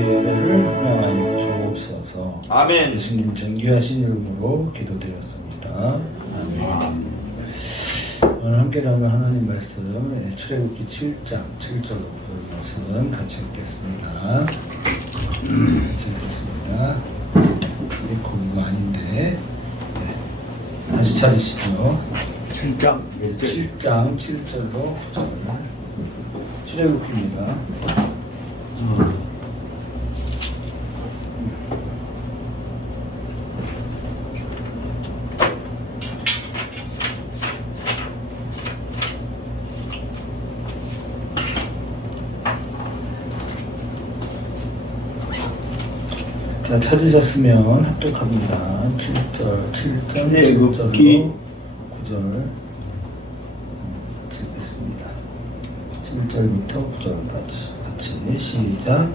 예배를 흥망하여 주옵소서. 아멘. 예수님 존귀하신 이름으로 기도드렸습니다. 아멘. 오늘 함께 나눈 하나님 말씀 출애굽기 7장 7절로 9절 말씀 같이 읽겠습니다. 같이 읽겠습니다. 이게 공부가 아닌데 다시 찾으시죠. 7장 7장 7절로 9절 출애굽기입니다. 자, 찾으셨으면 합독합니다. 7절, 7장, 7절로 9절 읽겠습니다. 7절부터 9절까지 같이 시작.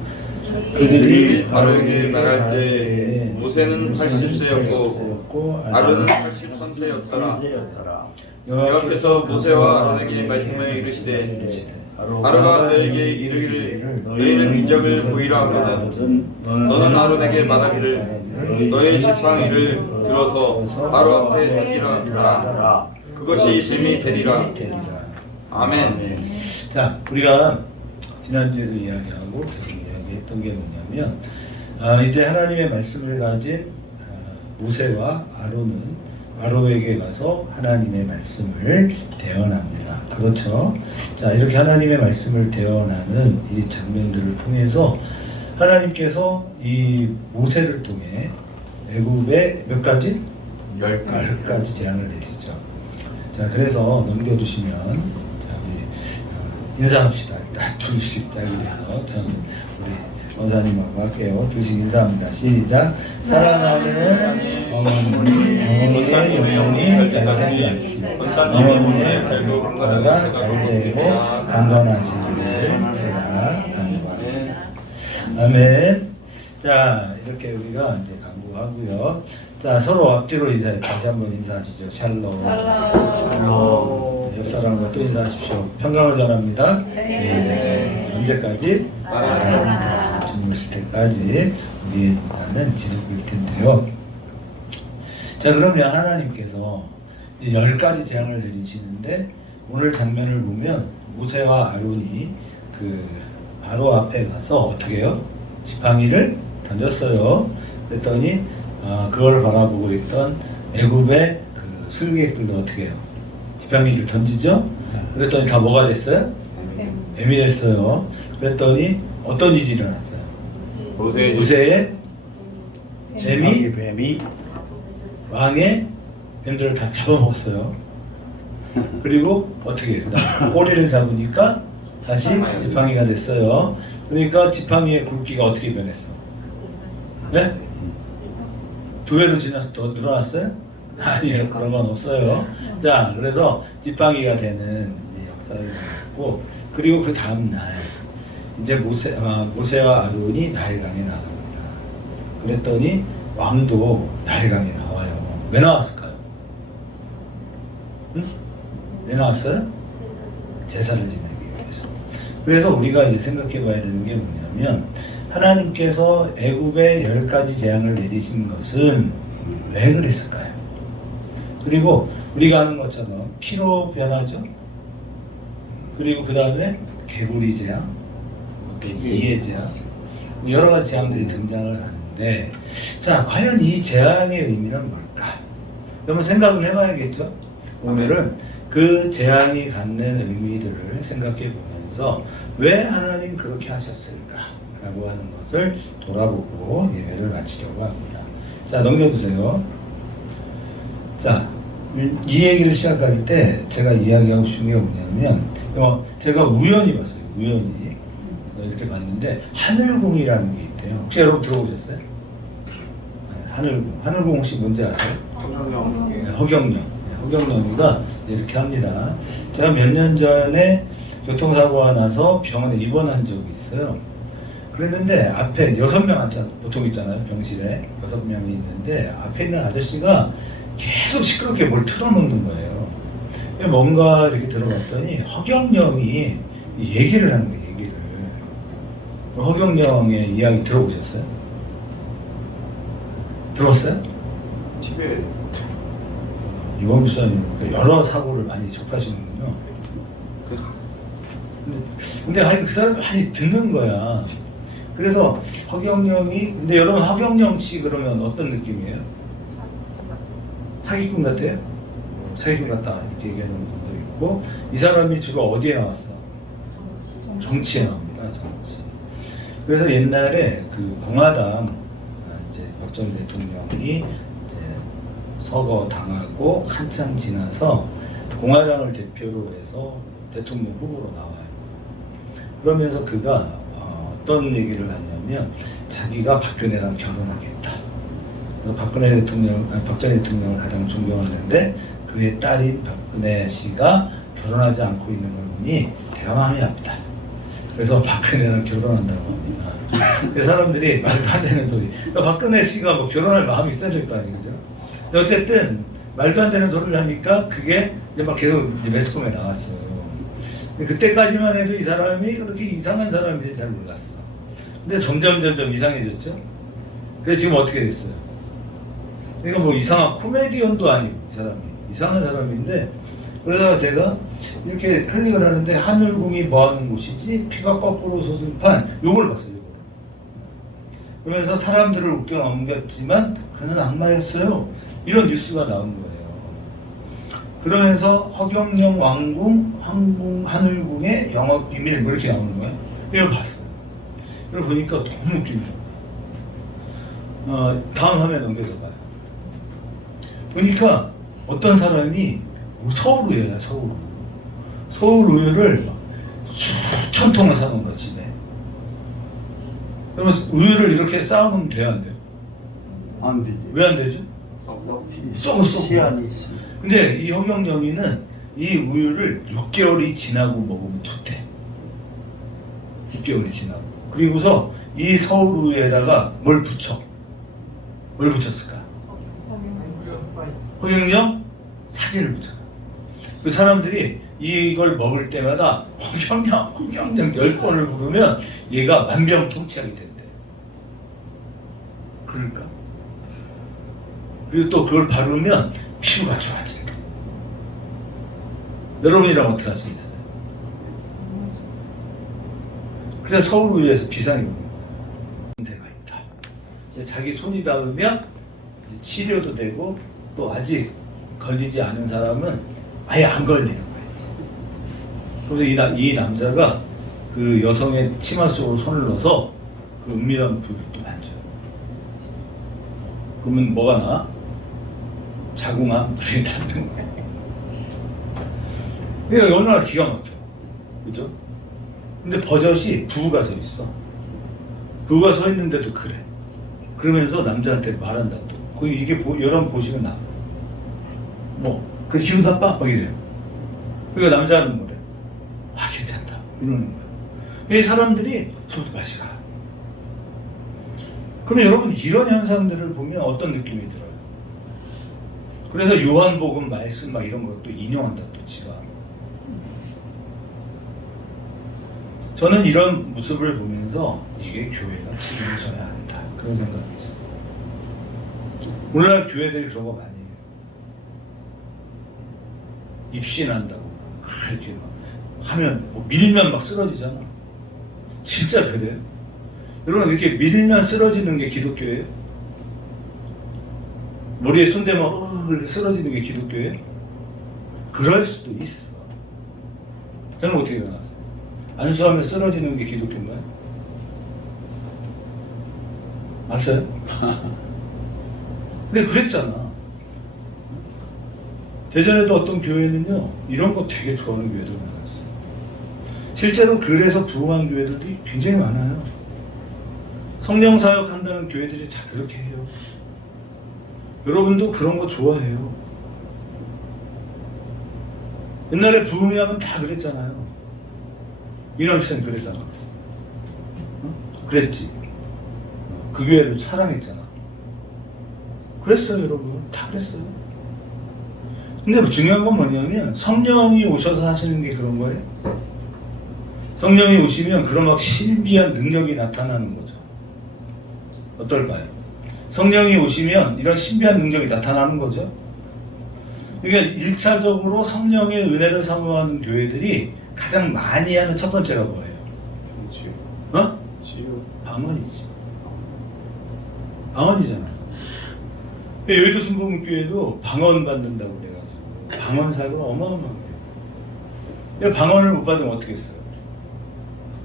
그들이 바로에게 말할 때 모세는 80세였고 아론은 83세였더라. 여호와께서 모세와 아론에게 말씀을 이르시되 아론아 너에게 이르기를 너희는 이적을 보이라 하거든 너는 아론에게 말하기를 너의 지팡이를 들어서 바로 앞에 던지라 하라. 그것이 뱀이 되리라. 아멘. 자, 우리가 지난주에도 이야기하고 계속 이야기했던 게 뭐냐면 이제 하나님의 말씀을 가진 모세와 아론은 바로에게 가서 하나님의 말씀을 대언합니다. 그렇죠? 자, 이렇게 하나님의 말씀을 대언하는 이 장면들을 통해서 하나님께서 이 모세를 통해 애굽에 몇 가지? 10가지 재앙을 내리죠. 자, 그래서 넘겨주시면 자, 우리 인사합시다. 일단 둘씩 짝이 돼서 저는 우리 원사님하고 할게요. 둘씩 인사합니다. 시작. 사랑하는 어머니, 영영님 잘같이 어머니의 건강가 잘되고 강건하시기를 제가 간구합니다. 아멘. 자, 이렇게 우리가 이제 간구하고요. 자, 서로 앞뒤로 이제 다시 한번 인사하시죠. 샬롬. 옆 사람과 또 인사하십시오. 평강을 전합니다. 네. 언제까지? 주무실 때까지 우리의 인사는 지속될 텐데요. 자, 그러면 하나님께서 10가지 재앙을 내리시는데 오늘 장면을 보면 모세와 아론이 그 바로 앞에 가서 어떻게 해요? 지팡이를 던졌어요. 그랬더니 그걸 바라보고 있던 애굽의 그 술객들도 어떻게 해요? 지팡이를 던지죠? 그랬더니 다 뭐가 됐어요? 뱀이 됐어요. 그랬더니 어떤 일이 일어났어요? 모세의 뱀이 왕의 뱀들을 다 잡아먹었어요. 그리고 어떻게 그 다음 꼬리를 잡으니까 다시 지팡이가 됐어요. 그러니까 지팡이의 굵기가 어떻게 변했어? 네? 2회로 지나서 더 늘어났어요? 아니에요. 그런 건 없어요. 자, 그래서 지팡이가 되는 역사가 있고, 그리고 그 다음날 이제 모세와 아론이 나일강에 나갑니다. 그랬더니 왕도 나일강에 나와요. 왜 나왔을까요? 응? 왜 나왔어요? 제사를 지내기 위해서. 그래서 우리가 이제 생각해 봐야 되는 게 뭐냐면 하나님께서 애굽에 10가지 재앙을 내리신 것은 왜 그랬을까요? 그리고 우리가 아는 것처럼 피로 변하죠. 그리고 그 다음에 개구리 재앙, 이해 재앙, 여러 가지 재앙들이 등장을 하는데, 자, 과연 이 재앙의 의미는 뭘까? 그러면 생각을 해봐야겠죠. 오늘은 그 재앙이 갖는 의미들을 생각해 보면서 왜 하나님 그렇게 하셨을까? 라고 하는 것을 돌아보고 예배를 마치려고 합니다. 자, 넘겨주세요. 자, 이 얘기를 시작할 때 제가 이야기하고 싶은 게 뭐냐면 제가 우연히 봤어요. 우연히 이렇게 봤는데 하늘궁이라는 게 있대요. 혹시 여러분 들어보셨어요? 네, 하늘궁 혹시 뭔지 아세요? 허경영이가 이렇게 합니다. 제가 몇 년 전에 교통사고가 나서 병원에 입원한 적이 있어요. 그랬는데 앞에 6명 보통 있잖아요. 병실에 6명이 있는데 앞에 있는 아저씨가 계속 시끄럽게 뭘 틀어놓는 거예요. 뭔가 이렇게 들어봤더니 허경영이 얘기를 하는 거예요. 허경영의 이야기 들어보셨어요? 들었어요? 집에 이원 목사님 여러 사고를 많이 접하시는군요. 근데 아니 그 사람이 많이 듣는 거야. 그래서 허경영이 근데 여러분 허경영 씨 그러면 어떤 느낌이에요? 사기꾼 같아요? 사기꾼 같다 이렇게 얘기하는 분도 있고 이 사람이 주로 어디에 나왔어? 정치에 나옵니다. 정치. 그래서 옛날에 그 공화당 이제 박정희 대통령이 이제 서거 당하고 한참 지나서 공화당을 대표로 해서 대통령 후보로 나와요. 그러면서 그가 어떤 얘기를 하냐면 자기가 박근혜랑 결혼하겠다. 박근혜 대통령, 박정희 대통령을 가장 존경하는데 그의 딸인 박근혜 씨가 결혼하지 않고 있는 걸 보니 대가 마음이 아프다. 그래서 박근혜랑 결혼한다고 합니다. 그 사람들이 말도 안 되는 소리. 박근혜 씨가 뭐 결혼할 마음이 있어야 될 거 아니에요, 그죠? 근데 어쨌든 말도 안 되는 소리를 하니까 그게 이제 막 계속 이제 매스컴에 나왔어요. 근데 그때까지만 해도 이 사람이 그렇게 이상한 사람인지 잘 몰랐어. 근데 점점 이상해졌죠. 그래서 지금 어떻게 됐어요? 그러니까 뭐 이상한 코미디언도 아니고 이 사람이 이상한 사람인데 그러다가 제가 이렇게 클릭을 하는데 하늘궁이 뭐하는 곳이지? 피가 거꾸로 솟은 요걸 봤어요. 요걸. 그러면서 사람들을 웃겨 넘겼지만 그는 악마였어요. 이런 뉴스가 나온 거예요. 그러면서 허경영 왕궁, 황궁, 하늘궁의 영업 비밀 뭐 이렇게 나오는 거예요. 이걸 봤어요. 이걸 보니까 너무 웃기네요. 다음 화면 넘겨줘봐요. 보니까 어떤 사람이 서울의회야, 서울의회를 수천 통을 사는 거야, 집에. 그러면 의회를 이렇게 쌓으면 돼야 안 돼요? 안 되지. 왜 안 되죠? 썩어. 시한이 있어. 근데 이 허경영이는 이 우유를 6개월이 지나고 먹으면 좋대. 6개월이 지나고. 그리고서 이 서울의회에다가 뭘 붙여? 뭘 붙였을까? 허경영 사진을 붙여. 그 사람들이 이걸 먹을 때마다 허경영 10번을 부르면 얘가 만병통치약이 된대. 그러니까. 그리고 또 그걸 바르면 피부가 좋아진다. 여러분이랑 어떻게 할 수 있어요? 그래서 서울의회에서 비상이 옵니다. 문제가 있다. 이제 자기 손이 닿으면 이제 치료도 되고 또 아직 걸리지 않은 사람은 아예 안 걸리는 거예요. 그래서 이 남자가 그 여성의 치마 속으로 손을 넣어서 그 은밀한 부위를 또 만져요. 그러면 뭐가 나? 자궁암 물이 닿는 거예요. 그러니까 얼마나 기가 막혀. 그죠? 근데 버젓이 부부가 서 있어. 부부가 서 있는데도 그래. 그러면서 남자한테 말한다 또. 이게 여러분 보시면 나. 그 기분 나빠? 이래요. 그러니까 남자는 뭐래? 괜찮다. 이러는 거야. 이 사람들이 저도 마시가. 그럼 여러분 이런 현상들을 보면 어떤 느낌이 들어요? 그래서 요한복음 말씀 막 이런 것도 인용한다 또 지가. 저는 이런 모습을 보면서 이게 교회가 책임져야 한다. 그런 생각이 있어요. 오늘날 교회들이 그런 거 많이 해요. 입신한다고 이렇게 막 하면 밀면 막 쓰러지잖아. 진짜 그래요? 여러분 이렇게 밀면 쓰러지는 게 기독교예요? 머리에 손대면 이렇게 쓰러지는 게 기독교예요? 그럴 수도 있어. 저는 어떻게 나왔어요? 안수하면 쓰러지는 게 기독교인가요? 맞아요? 근데 그랬잖아. 대전에도 어떤 교회는요 이런 거 되게 좋아하는 교회들 많았어요. 실제로 그래서 부흥한 교회들이 굉장히 많아요. 성령 사역한다는 교회들이 다 그렇게 해요. 여러분도 그런 거 좋아해요. 옛날에 부흥회 하면 다 그랬잖아요. 이남생 그랬지 않았어? 그랬지. 그 교회를 사랑했잖아. 그랬어요, 여러분. 다 그랬어요. 근데 중요한 건 뭐냐면 성령이 오셔서 하시는 게 그런 거예요. 성령이 오시면 그런 막 신비한 능력이 나타나는 거죠. 어떨까요? 성령이 오시면 이런 신비한 능력이 나타나는 거죠. 그러니까 1차적으로 성령의 은혜를 사모하는 교회들이 가장 많이 하는 첫 번째가 뭐예요? 치유. 어? 치유. 방언이지. 방언이잖아. 여의도 순복음교회도 방언 받는다고 그래가지고 방언 사고가 어마어마해요. 방언을 못 받으면 어떻게 했어요?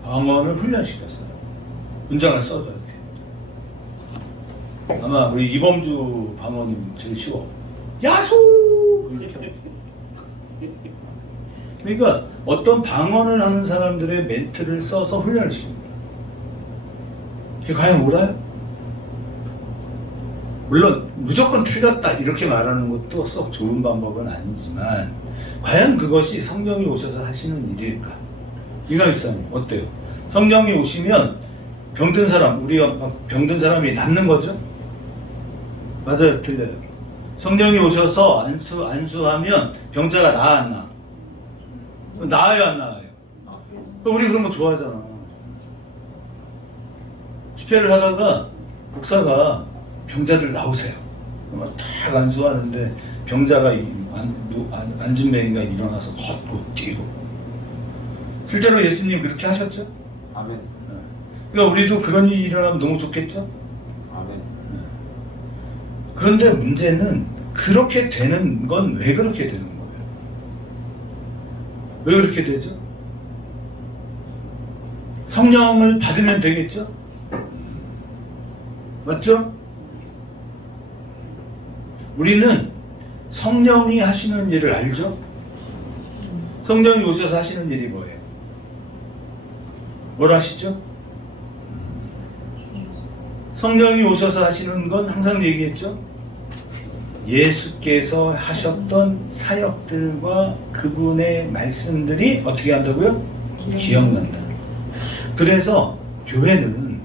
방언을 훈련시켰어요. 문장을 써줘야 돼. 아마 우리 이범주 방언님 제일 쉬워. 야소! 이렇게. 그러니까 어떤 방언을 하는 사람들의 멘트를 써서 훈련을 시킵니다. 그게 과연 옳아요? 물론 무조건 틀렸다 이렇게 말하는 것도 썩 좋은 방법은 아니지만 과연 그것이 성령이 오셔서 하시는 일일까? 이강 집사님 어때요? 성령이 오시면 병든 사람, 우리가 병든 사람이 낫는 거죠? 맞아요, 틀려요? 성령이 오셔서 안수하면 병자가 나아 안 나? 나아요, 안 나아요? 우리 그런 거 좋아하잖아. 집회를 하다가 목사가 병자들 나오세요. 딱 안수하는데 병자가 안진뱅이가 일어나서 걷고 뛰고. 실제로 예수님 그렇게 하셨죠? 아멘. 그러니까 우리도 그런 일이 일어나면 너무 좋겠죠? 아멘. 그런데 문제는 그렇게 되는 건 왜 그렇게 되는 거예요? 왜 그렇게 되죠? 성령을 받으면 되겠죠? 맞죠? 우리는 성령이 하시는 일을 알죠? 성령이 오셔서 하시는 일이 뭐예요? 뭘 하시죠? 성령이 오셔서 하시는 건 항상 얘기했죠? 예수께서 하셨던 사역들과 그분의 말씀들이 어떻게 한다고요? 기억난다. 그래서 교회는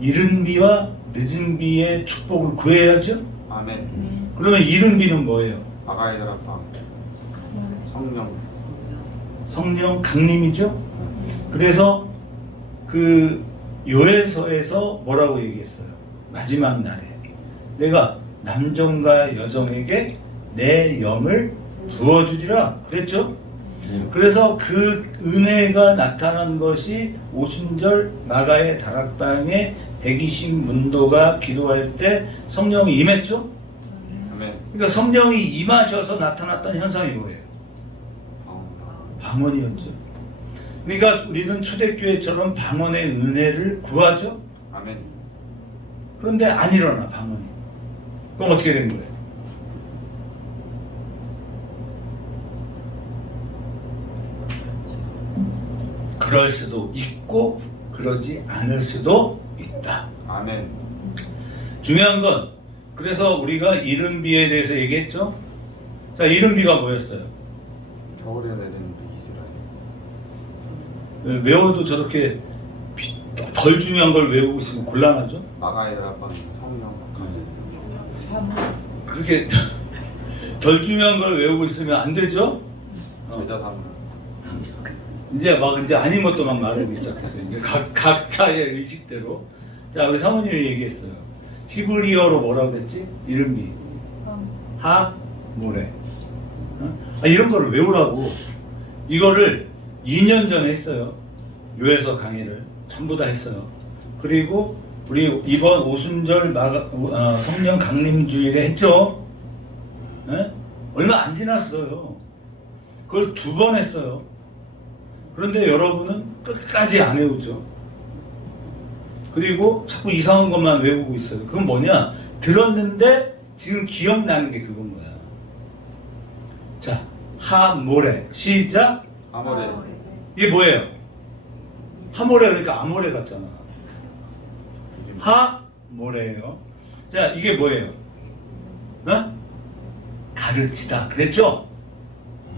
이른 비와 늦은 비의 축복을 구해야죠? 아멘. 그러면 이른 비는 뭐예요? 아가이드라팡. 성령. 성령 강림이죠? 그래서 그 요엘서에서 뭐라고 얘기했어요? 마지막 날에 내가 남종과 여종에게 내 영을 부어주리라 그랬죠? 그래서 그 은혜가 나타난 것이 오순절 마가의 다락방에 120문도가 기도할 때 성령이 임했죠? 아멘. 그러니까 성령이 임하셔서 나타났던 현상이 뭐예요? 방언이었죠. 그러니까 우리는 초대교회처럼 방언의 은혜를 구하죠? 아멘. 그런데 안 일어나 방언이. 그럼 어떻게 된 거예요? 그럴 수도 있고 그러지 않을 수도 있다. 아멘. 중요한 건 그래서 우리가 이른 비에 대해서 얘기했죠? 자, 이른 비가 뭐였어요? 겨울에 내리는 비 이스라엘. 외워도 저렇게 덜 중요한 걸 외우고 있으면 곤란하죠? 아가이드라팡 성령. 그렇게 덜 중요한 걸 외우고 있으면 안 되죠? 제자 삼. 이제 아닌 것도 막 말하기 시작했어요. 이제 각자의 의식대로. 자, 우리 사모님이 얘기했어요. 히브리어로 뭐라고 그랬지? 이름이 하 모레. 이런 거를 외우라고. 이거를 2년 전에 했어요. 요에서 강의를 전부 다 했어요. 그리고 우리 이번 오순절 성령 강림주일에 했죠. 네? 얼마 안 지났어요. 그걸 2번 했어요. 그런데 여러분은 끝까지 안 외우죠. 그리고 자꾸 이상한 것만 외우고 있어요. 그건 뭐냐? 들었는데 지금 기억나는 게 그건 거야. 자, 하모레. 시작. 아모레. 이게 뭐예요? 하모레 그러니까 아모레 같잖아. 하모레예요. 자, 이게 뭐예요? 어? 가르치다. 그랬죠?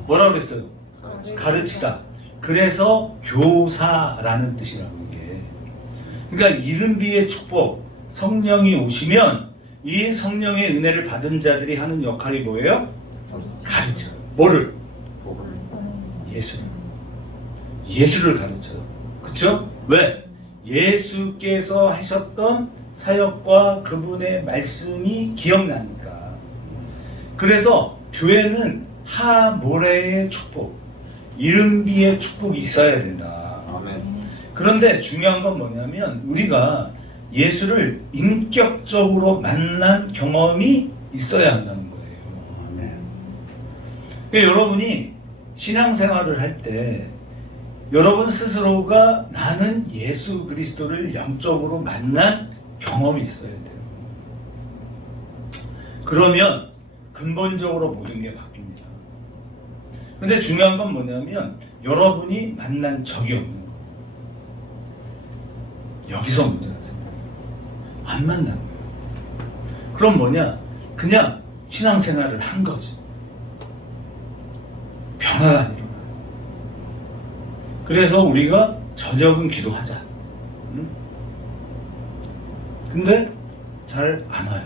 뭐라고 그랬어요? 가르치다. 그래서 교사라는 뜻이라고 이게. 그러니까 이른 비의 축복, 성령이 오시면 이 성령의 은혜를 받은 자들이 하는 역할이 뭐예요? 가르쳐. 뭐를? 복을. 예수를. 예수를 가르쳐요. 그쵸? 왜? 예수께서 하셨던 사역과 그분의 말씀이 기억나니까. 그래서 교회는 하모레의 축복, 이른비의 축복이 있어야 된다. 아멘. 그런데 중요한 건 뭐냐면 우리가 예수를 인격적으로 만난 경험이 있어야 한다는 거예요. 아멘. 그러니까 여러분이 신앙생활을 할 때 여러분 스스로가 나는 예수 그리스도를 영적으로 만난 경험이 있어야 돼요. 그러면 근본적으로 모든 게 바뀝니다. 근데 중요한 건 뭐냐면 여러분이 만난 적이 없는 거예요. 여기서 문제가 생겨요. 안 만난 거예요. 그럼 뭐냐? 그냥 신앙생활을 한 거지. 변화가 안 일어나요. 그래서 우리가 저녁은 기도하자. 응? 근데 잘 안 와요.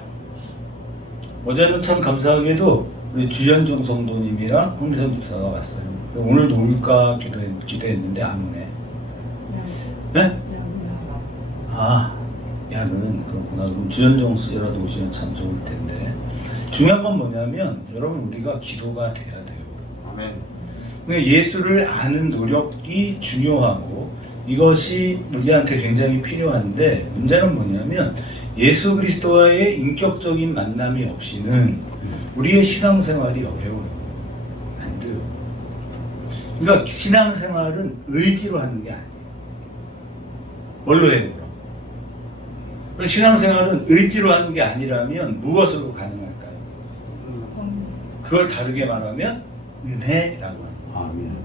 어제는 참 감사하게도 우리 주현종 성도님이랑 홍미선 집사가 왔어요. 오늘도 올까 기도했는데 안 오네. 네? 아, 야는 그렇구나. 그럼 주현종 씨라도 오시면 참 좋을 텐데. 중요한 건 뭐냐면 여러분 우리가 기도가 돼야 돼요. 아멘. 예수를 아는 노력이 중요하고 이것이 우리한테 굉장히 필요한데 문제는 뭐냐면 예수 그리스도와의 인격적인 만남이 없이는 우리의 신앙생활이 어려워요. 안 돼요. 그러니까 신앙생활은 의지로 하는 게 아니에요. 뭘로 해요? 그럼 신앙생활은 의지로 하는 게 아니라면 무엇으로 가능할까요? 그걸 다르게 말하면 은혜라고 합니다. 아멘.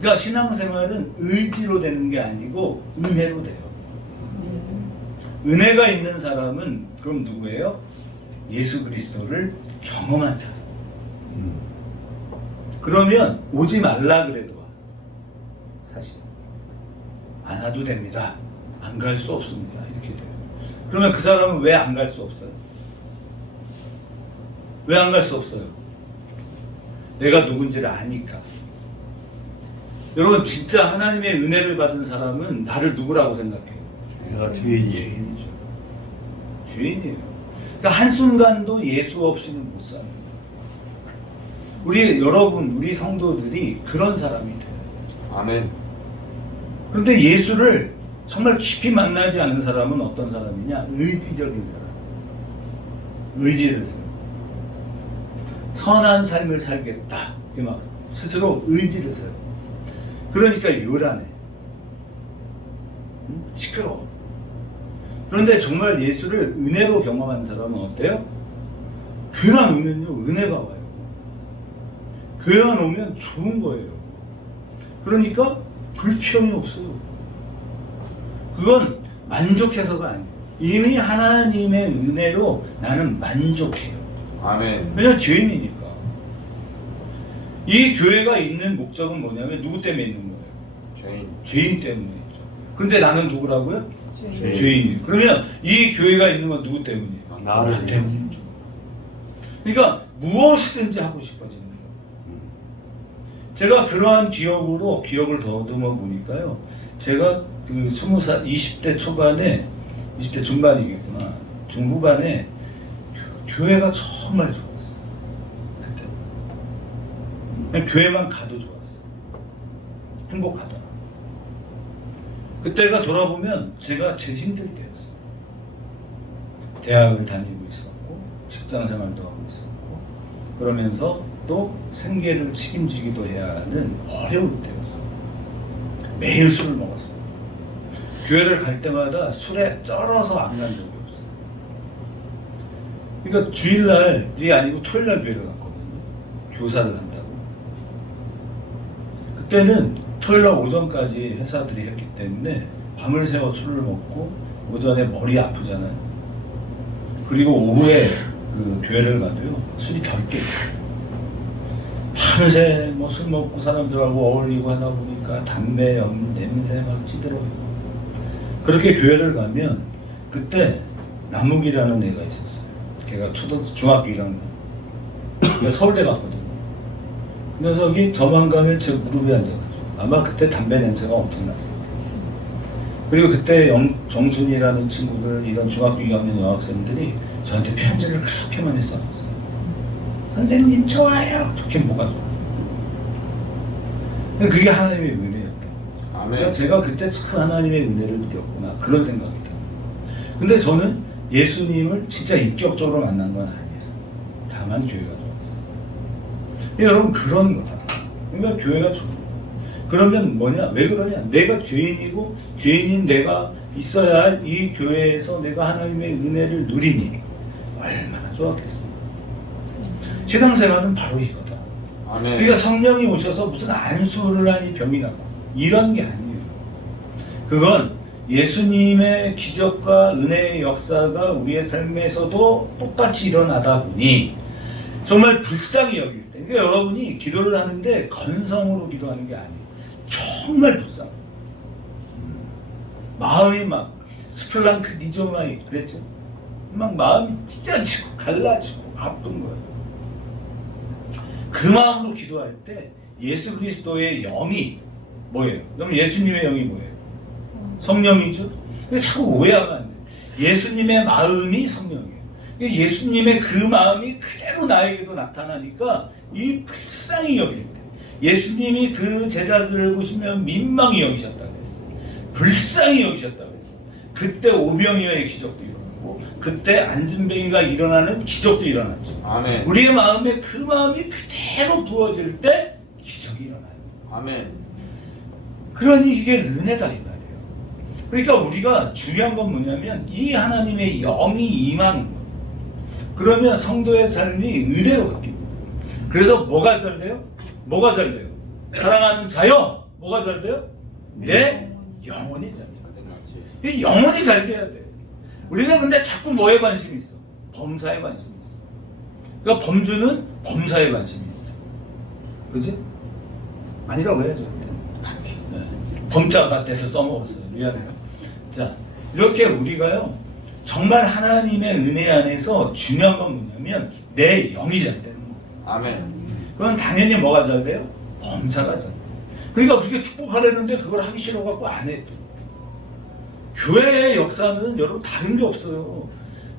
그러니까 신앙생활은 의지로 되는 게 아니고 은혜로 돼요. 은혜가 있는 사람은 그럼 누구예요? 예수 그리스도를 경험한 사람. 그러면 오지 말라 그래도 와. 사실 안 와도 됩니다. 안 갈 수 없습니다. 이렇게 돼요. 그러면 그 사람은 왜 안 갈 수 없어요? 왜 안 갈 수 없어요? 내가 누군지를 아니까. 여러분 진짜 하나님의 은혜를 받은 사람은 나를 누구라고 생각해요? 내가 죄인이에요. 죄인이죠. 죄인이에요. 그러니까 한순간도 예수 없이는 못 살아요. 우리 성도들이 그런 사람이 돼요. 아멘. 그런데 예수를 정말 깊이 만나지 않은 사람은 어떤 사람이냐? 의지적인 사람. 의지를 세요. 선한 삶을 살겠다. 이렇게 막 스스로 의지를 세요. 그러니까 요란해. 시끄러워. 그런데 정말 예수를 은혜로 경험한 사람은 어때요? 교회만 오면요 은혜가 와요. 교회만 오면 좋은 거예요. 그러니까 불평이 없어요. 그건 만족해서가 아니에요. 이미 하나님의 은혜로 나는 만족해요. 아멘. 왜냐면 죄인이니까. 이 교회가 있는 목적은 뭐냐면 누구 때문에 있는 거예요? 죄인. 죄인 때문에 있죠. 근데 나는 누구라고요? 죄인. 죄인이에요. 그러면 이 교회가 있는 건 누구 때문이에요? 나를 나 때문이죠. 그러니까 무엇이든지 하고 싶어지는 거예요. 제가 그러한 기억을 더듬어 보니까요. 제가 그 20살, 20대 초반에, 20대 중반이겠구나. 중후반에 교회가 정말 좋았어요. 그때. 그냥 교회만 가도 좋았어요. 행복하더라. 그때가 돌아보면 제가 제일 힘들 때였어요. 대학을 다니고 있었고, 직장 생활도 하고 있었고, 그러면서 또 생계를 책임지기도 해야 하는 어려울 때였어요. 매일 술을 먹었어요. 교회를 갈 때마다 술에 쩔어서 안 간 적이 없어요. 그러니까 주일날이 아니고 토요일날 교회를 갔거든요. 교사를 한다고. 그때는 토요일날 오전까지 회사들이 했기 때문에 밤을 새워 술을 먹고 오전에 머리 아프잖아요. 그리고 오후에 그 교회를 가도요 술이 덜 깨요. 밤새 뭐 술 먹고 사람들하고 어울리고 하다 보니까 담배 냄새 막 찌들어요. 그렇게 교회를 가면 그때 남욱이라는 애가 있었어요. 걔가 중학교 1학년. 서울대 갔거든요. 그 녀석이 저만 가면 제 무릎에 앉아가지고 아마 그때 담배 냄새가 엄청났을 거예요. 그리고 그때 정순이라는 친구들, 이런 중학교 2학년 여학생들이 저한테 편지를 그렇게 많이 써놨어요. 선생님 좋아요. 좋게 뭐가 좋아요. 그게 하나님의 은혜였다. 그러니까 아멘. 제가 그때 참 하나님의 은혜를 느꼈구나, 그런 생각이 들어요. 근데 저는 예수님을 진짜 인격적으로 만난 건 아니에요. 다만 교회가 좋았어요. 여러분, 그런 거다. 그러니까 교회가 좋아요. 그러면 뭐냐? 왜 그러냐? 내가 죄인이고 죄인인 내가 있어야 할 이 교회에서 내가 하나님의 은혜를 누리니 얼마나 좋았겠습니까? 신앙생활은 바로 이거다. 아멘. 그러니까 성령이 오셔서 무슨 안수를 하니 병이 나고 이런 게 아니에요. 그건 예수님의 기적과 은혜의 역사가 우리의 삶에서도 똑같이 일어나다 보니 정말 불쌍히 여길 때, 그러니까 여러분이 기도를 하는데 건성으로 기도하는 게 아니에요. 정말 불쌍해. 마음이 막 스플랑크 니조마이 그랬죠. 막 마음이 찢어지고 갈라지고 아픈 거예요. 그 마음으로 기도할 때 예수 그리스도의 영이 뭐예요? 그럼 예수님의 영이 뭐예요? 성령이죠. 그래서 자꾸 오해하면 안 돼. 예수님의 마음이 성령이에요. 예수님의 그 마음이 그대로 나에게도 나타나니까 이 불쌍히 여길 때, 예수님이 그 제자들을 보시면 민망히 여기셨다 그랬어요. 불쌍히 여기셨다 그랬어요. 그때 오병이어의 기적도 일어나고 그때 안진뱅이가 일어나는 기적도 일어났죠. 아멘. 우리의 마음에 그 마음이 그대로 부어질 때 기적이 일어나요. 아멘. 그러니 이게 은혜다 이 말이에요. 그러니까 우리가 중요한 건 뭐냐면 이 하나님의 영이 임하는 거. 그러면 성도의 삶이 은혜로 바뀝니다. 그래서 뭐가 잘 돼요? 뭐가 잘 돼요? 사랑하는 자요. 뭐가 잘 돼요? 내 영혼이 잘 돼요. 이 영혼이 잘 돼야 돼. 우리는 근데 자꾸 뭐에 관심이 있어? 범사에 관심이 있어. 그러니까 범주는 범사에 관심이 있어. 그지? 아니라고 해야죠. 네. 범자 같아서 써먹었어요. 미안해요. 자, 이렇게 우리가요, 정말 하나님의 은혜 안에서 중요한 건 뭐냐면 내 영이 잘 되는 거예요. 아멘. 그건 당연히 뭐가 잘 돼요? 범사가 잘 돼요. 그러니까 어떻게 축복하려는데 그걸 하기 싫어갖고 안 해. 교회의 역사는 여러분 다른 게 없어요.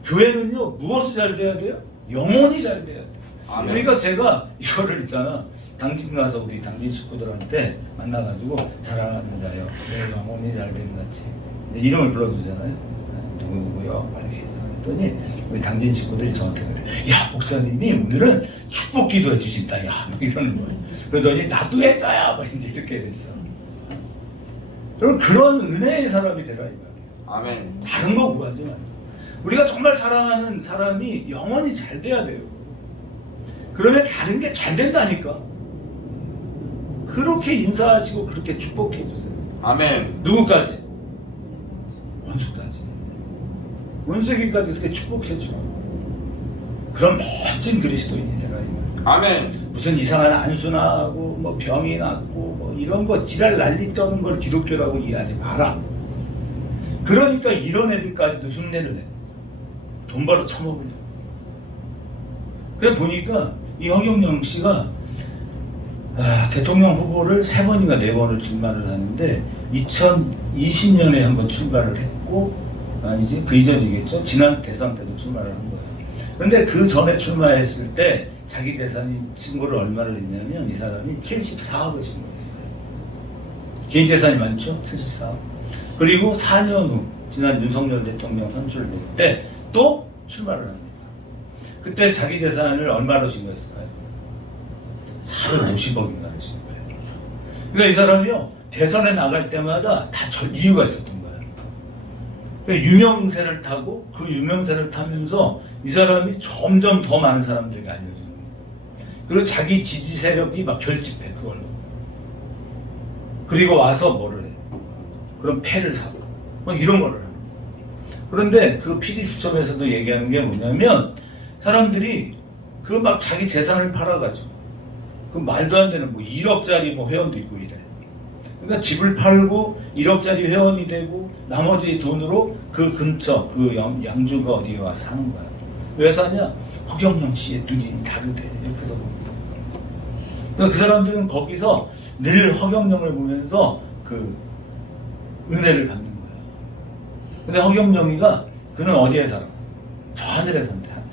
교회는요, 무엇이 잘 돼야 돼요? 영혼이 잘 돼야 돼요. 아멘. 그러니까 제가 이거를 있잖아, 당진 가서 우리 당진 식구들한테 만나가지고 사랑하는 자여 내 영혼이 잘 된 같이 내 이름을 불러주잖아요. 누구누구요? 막 이렇게 했어. 그랬더니 우리 당진 식구들이 저한테 그래. 야, 목사님이 오늘은 축복 기도해 주신다. 야, 뭐 이러는 거예요. 그러더니 나도 해줘요. 막 이제 이렇게 됐어. 여러분, 그런 은혜의 사람이 되라 이 말이에요. 아멘. 다른 거 구하지 말고. 우리가 정말 사랑하는 사람이 영원히 잘 돼야 돼요. 그러면 다른 게 잘 된다니까. 그렇게 인사하시고 그렇게 축복해 주세요. 아멘. 누구까지? 원수까지. 원수에게까지 그렇게 축복해 주고. 그런 멋진 그리스도인이 되라 이 말이에요. 아멘. 무슨 이상한 안수나 하고 뭐 병이 났고 뭐 이런 거 지랄 난리 떠는 걸 기독교라고 이해하지 마라. 그러니까 이런 애들까지도 흉내를 내. 돈 벌어 처먹으려고. 그래 보니까 이 허경영 씨가 대통령 후보를 3번인가 4번을 출마를 하는데 2020년에 한번 출마를 했고, 아니지 그 이전이겠죠. 지난 대선 때도 출마를 한 거예요. 근데 그 전에 출마했을 때 자기 재산이 신고를 얼마를 했냐면 이 사람이 74억을 신고했어요. 개인 재산이 많죠? 74억. 그리고 4년 후 지난 윤석열 대통령 선출될 때 또 출마를 합니다. 그때 자기 재산을 얼마로 신고했을까요? 450억인가를 신고해요. 그러니까 이 사람이요, 대선에 나갈 때마다 다 이유가 있었던 거예요. 그러니까 유명세를 타고 그 유명세를 타면서 이 사람이 점점 더 많은 사람들에게 알려지는 거예요. 그리고 자기 지지 세력이 막 결집해 그걸로. 그리고 와서 뭐를 해? 그럼 패를 사고 막 이런 거를 해요. 그런데 그 PD수첩에서도 얘기하는 게 뭐냐면 사람들이 그 막 자기 재산을 팔아가지고 그 말도 안 되는 뭐 1억짜리 뭐 회원도 있고 이래. 그러니까 집을 팔고 1억짜리 회원이 되고 나머지 돈으로 그 근처 그 양주가 어디에 와서 사는 거야. 왜 사냐? 허경영 씨의 눈이 다르대. 옆에서 보니까. 그러니까 그 사람들은 거기서 늘 허경영을 보면서 그 은혜를 받는 거야. 근데 허경영이가 그는 어디에 살아? 저 하늘에 산대. 하늘.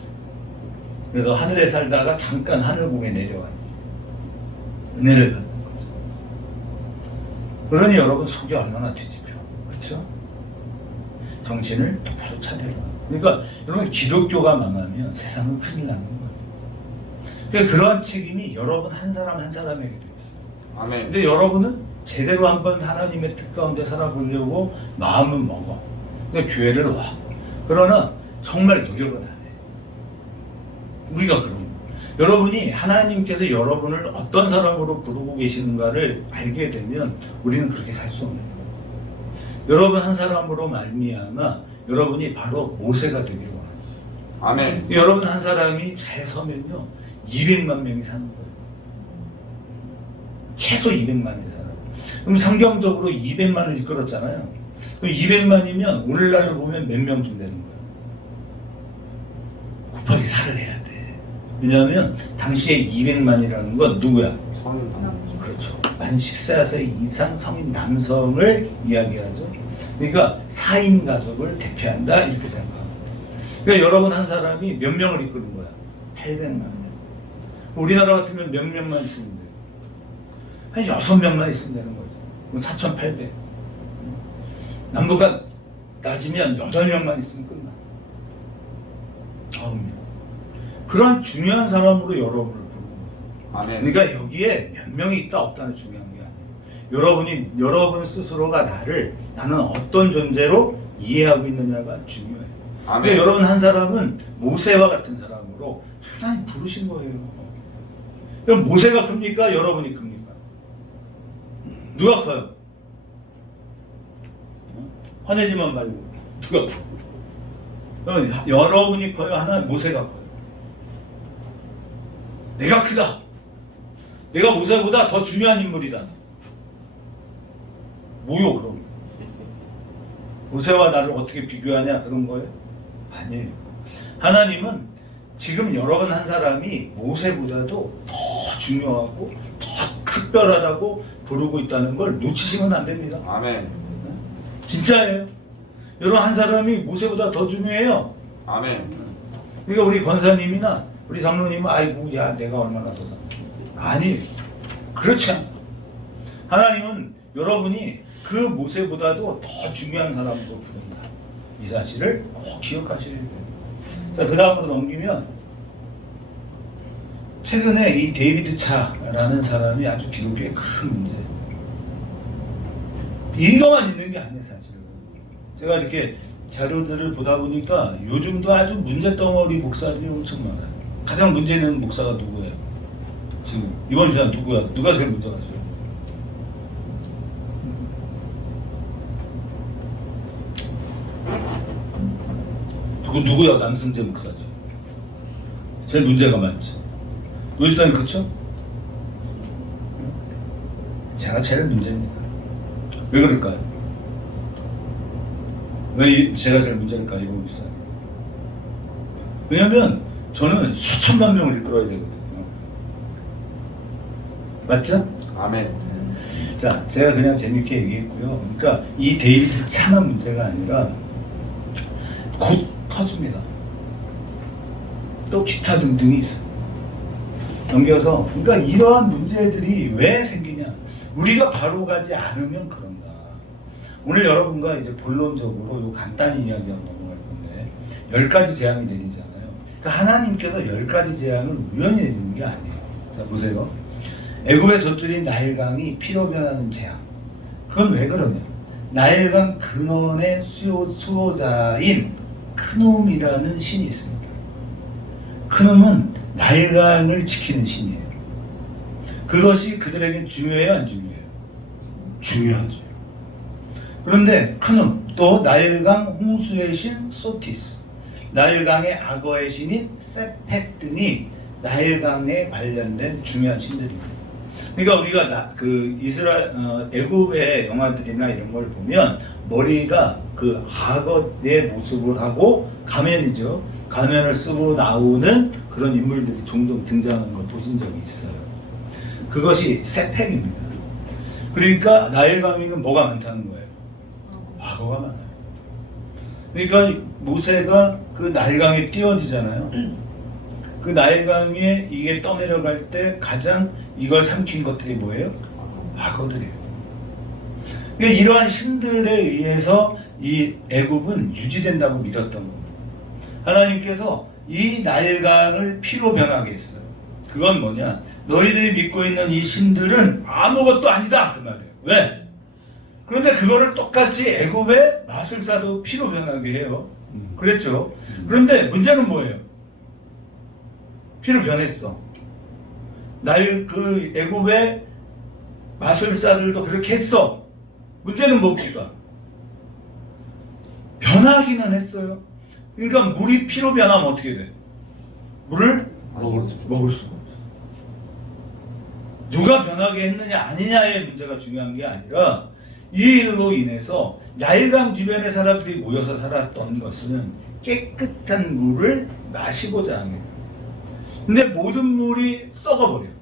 그래서 하늘에 살다가 잠깐 하늘궁에 내려와 있어. 은혜를 받는 거죠. 그러니 여러분 속이 얼마나 뒤집혀. 그렇죠? 정신을 똑바로 차려라. 그러니까 여러분 기독교가 망하면 세상은 큰일 나는 거예요. 그러니까 그러한 책임이 여러분 한 사람 한 사람에게도 있어요. 아멘. 근데 여러분은 제대로 한번 하나님의 뜻 가운데 살아보려고 마음은 먹어. 근데 교회를 와. 그러나 정말 노력은 안 해. 우리가 그런 거. 여러분이 하나님께서 여러분을 어떤 사람으로 부르고 계시는가를 알게 되면 우리는 그렇게 살 수 없는 거예요. 여러분 한 사람으로 말미암아 여러분이 바로 모세가 되기를 원합니다. 아멘. 여러분 한 사람이 잘 서면요 200만 명이 사는 거예요. 최소 200만이 살아요. 그럼 성경적으로 200만을 이끌었잖아요. 그럼 200만이면 오늘날로 보면 몇 명쯤 되는 거예요? 곱하기 4를 해야 돼. 왜냐하면 당시에 200만이라는 건 누구야? 성인 그렇죠. 만 14세 이상 성인 남성을 이야기하죠. 그러니까 4인 가족을 대표한다 이렇게 생각합니다. 그러니까 여러분 한 사람이 몇 명을 이끄는 거야? 800만 명. 우리나라 같으면 몇 명만 있으면 돼요? 한 6명만 있으면 되는 거죠. 그럼 4,800. 남부가 낮으면 8명만 있으면 끝나. 9명. 그런 중요한 사람으로 여러분을 부르는 거예요. 아멘. 그러니까 여기에 몇 명이 있다 없다는 중요한 게 아니에요. 여러분 스스로가 나는 어떤 존재로 이해하고 있느냐가 중요해요. 아멘. 그러니까 여러분 한 사람은 모세와 같은 사람으로 하나님 부르신 거예요. 그럼 모세가 큽니까? 여러분이 큽니까? 누가 커요? 화내지만 말고 누가 커요? 그러면 여러분이 커요? 하나님 모세가 커요? 내가 크다. 내가 모세보다 더 중요한 인물이다. 뭐요 그럼? 모세와 나를 어떻게 비교하냐 그런 거예요? 아니에요. 하나님은 지금 여러분 한 사람이 모세보다도 더 중요하고 더 특별하다고 부르고 있다는 걸 놓치시면 안 됩니다. 아멘. 진짜예요. 여러분 한 사람이 모세보다 더 중요해요. 아멘. 그러니까 우리 권사님이나 우리 장로님은 아이고 야 내가 얼마나 더 사. 아니 그렇지 않아. 하나님은 여러분이 그 모세보다도 더 중요한 사람으로 부른다. 이 사실을 꼭 기억하셔야 돼요. 자, 그 다음으로 넘기면 최근에 이 데이비드 차라는 사람이 아주 기독교의 큰 문제예요. 이거만 있는 게 아니에요 사실은. 제가 이렇게 자료들을 보다 보니까 요즘도 아주 문제덩어리 목사들이 엄청 많아요. 가장 문제 있는 목사가 누구예요? 지금 이번 주간 누구야? 누가 제일 문제가 있어요? 누구야? 남승재 목사죠. 제일 문제가 많지. 노지사님 그렇죠? 제가 제일 문제입니다. 왜 그럴까요? 왜 제가 제일 문제일까요, 이번 목사님? 왜냐면 저는 수천만 명을 이끌어야 되거든요. 맞죠? 아멘. 자, 제가 그냥 재밌게 얘기했고요. 그러니까 이 데이비드 차만 문제가 아니라 곧 터집니다. 또 기타 등등이 있어. 넘겨서 그러니까 이러한 문제들이 왜 생기냐? 우리가 바로 가지 않으면 그런다. 오늘 여러분과 이제 본론적으로 요 간단히 이야기하고 넘어갈 건데 10가지 재앙이 내리잖아요. 그러니까 하나님께서 10가지 재앙을 우연히 내리는 게 아니에요. 자 보세요. 애굽의 젖줄인 나일강이 피로 변하는 재앙. 그건 왜 그러냐? 나일강 근원의 수호자인 크눔이라는 신이 있습니다. 크눔은 나일강을 지키는 신이에요. 그것이 그들에게 중요해요, 안 중요해요? 중요하죠. 그런데 크눔, 또 나일강 홍수의 신 소티스, 나일강의 악어의 신인 세펙 등이 나일강에 관련된 중요한 신들입니다. 그러니까 우리가 애굽의 영화들이나 이런 걸 보면 머리가 그 악어의 모습을 하고 가면이죠. 가면을 쓰고 나오는 그런 인물들이 종종 등장하는 걸 보신 적이 있어요. 그것이 세펙입니다. 그러니까 나일강 위는 뭐가 많다는 거예요? 악어가 많아요. 그러니까 모세가 그 나일강에 띄어지잖아요. 그 나일강에 이게 떠내려갈 때 가장 이걸 삼킨 것들이 뭐예요? 악어들이에요. 그러니까 이러한 힘들에 의해서 이 애굽은 유지된다고 믿었던 겁니다. 하나님께서 이 나일강을 피로 변하게 했어요. 그건 뭐냐? 너희들이 믿고 있는 이 신들은 아무것도 아니다 그 말이에요. 왜? 그런데 그거를 똑같이 애굽의 마술사도 피로 변하게 해요. 그랬죠. 그런데 문제는 뭐예요? 피로 변했어. 그 애굽의 마술사들도 그렇게 했어. 문제는 뭡니까? 변하기는 했어요. 그러니까 물이 피로 변하면 어떻게 돼? 물을 먹을 수가 없어. 누가 변하게 했느냐 아니냐의 문제가 중요한 게 아니라 이 일로 인해서 나일강 주변의 사람들이 모여서 살았던 것은 깨끗한 물을 마시고자 합니다. 근데 모든 물이 썩어버려요.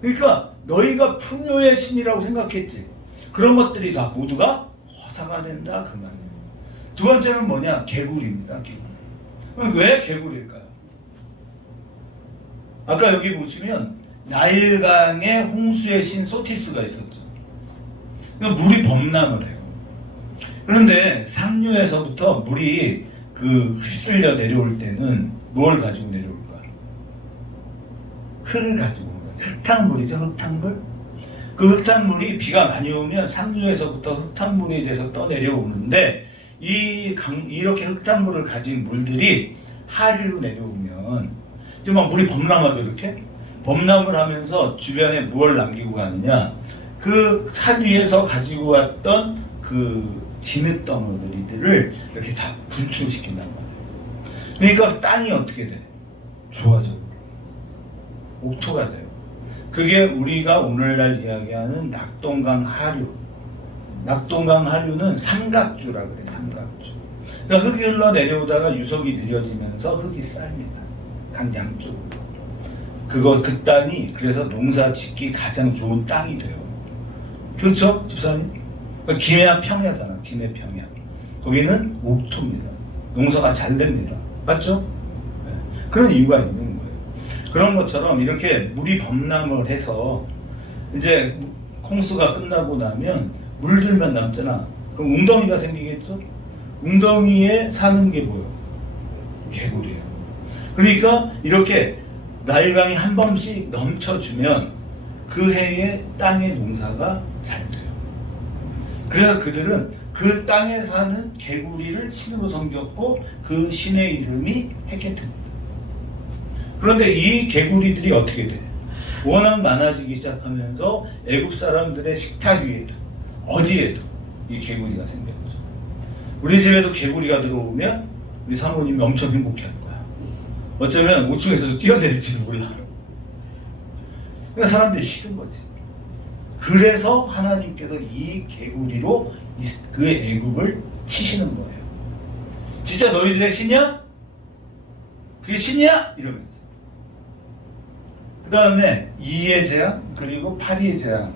그러니까 너희가 풍요의 신이라고 생각했지. 그런 것들이 다 모두가 허사가 된다 그 말이에요. 두 번째는 뭐냐? 개구리입니다. 개구리. 왜 개구리일까요? 아까 여기 보시면 나일강에 홍수의 신 소티스가 있었죠. 그러니까 물이 범람을 해요. 그런데 상류에서부터 물이 그 휩쓸려 내려올 때는 뭘 가지고 내려올까? 흙을 가지고 온 거예요. 흙탕물이죠, 흙탕물. 그 흙탕물이 비가 많이 오면 상류에서부터 흙탕물이 돼서 떠내려오는데 이렇게 흙탕물을 가진 물들이 하류로 내려오면 이제 막 물이 범람하죠. 이렇게 범람을 하면서 주변에 무엇을 남기고 가느냐, 그 산 위에서 가지고 왔던 그 진흙덩어리들을 이렇게 다 분출시킨단 말이에요. 그러니까 땅이 어떻게 돼? 좋아져. 옥토가 돼요. 그게 우리가 오늘날 이야기하는 낙동강 하류. 낙동강 하류는 삼각주라 그래. 삼각주. 그러니까 흙이 흘러내려오다가 유속이 느려지면서 흙이 쌓입니다. 강 양쪽으로. 그 땅이 그래서 농사 짓기 가장 좋은 땅이 돼요. 그렇죠? 집사님? 그러니까 김해안 평야잖아. 김해 평야. 거기는 옥토입니다. 농사가 잘 됩니다. 맞죠? 네. 그런 이유가 있는 거예요. 그런 것처럼 이렇게 물이 범람을 해서 이제 홍수가 끝나고 나면 물들만 남잖아. 그럼 웅덩이가 생기겠죠? 웅덩이에 사는 게 뭐예요? 개구리예요. 그러니까 이렇게 나일강이 한 번씩 넘쳐주면 그 해에 땅의 농사가 잘 돼요. 그래서 그들은 그 땅에 사는 개구리를 신으로 섬겼고 그 신의 이름이 헤케트입니다. 그런데 이 개구리들이 어떻게 돼? 워낙 많아지기 시작하면서 애굽 사람들의 식탁 위에도 어디에도 이 개구리가 생겼죠. 우리 집에도 개구리가 들어오면 우리 사모님이 엄청 행복해할 거야. 어쩌면 5층에서도 뛰어내릴지도 몰라. 그러니까 사람들이 싫은 거지. 그래서 하나님께서 이 개구리로 그 애굽을 치시는 거예요. 진짜 너희들의 신이야? 그게 신이야? 이러면서. 그 다음에 2의 재앙, 그리고 8의 재앙.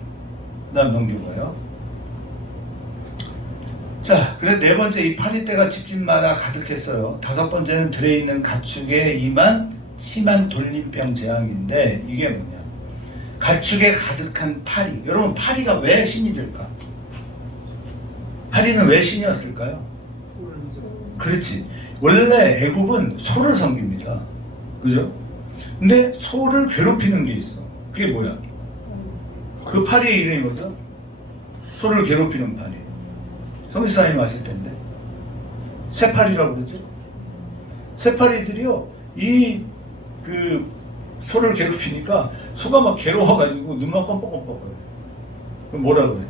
그 다음 넘겨봐요. 자, 그래서 네 번째 이 파리 때가 집집마다 가득했어요. 다섯 번째는 들에 있는 가축에 임한 심한 돌림병 재앙인데 이게 뭐냐? 가축에 가득한 파리. 여러분 파리가 왜 신이 될까? 파리는 왜 신이었을까요? 그렇지. 원래 애굽은 소를 섬깁니다. 그죠? 근데 소를 괴롭히는 게 있어. 그게 뭐야? 그 파리의 이름이 뭐죠? 소를 괴롭히는 파리. 성지사님 아실 텐데 새파리라고 그러죠. 새파리들이요 그 소를 괴롭히니까 소가 막 괴로워가지고 눈만 껌뻑껌뻑거려. 그럼 뭐라 그래?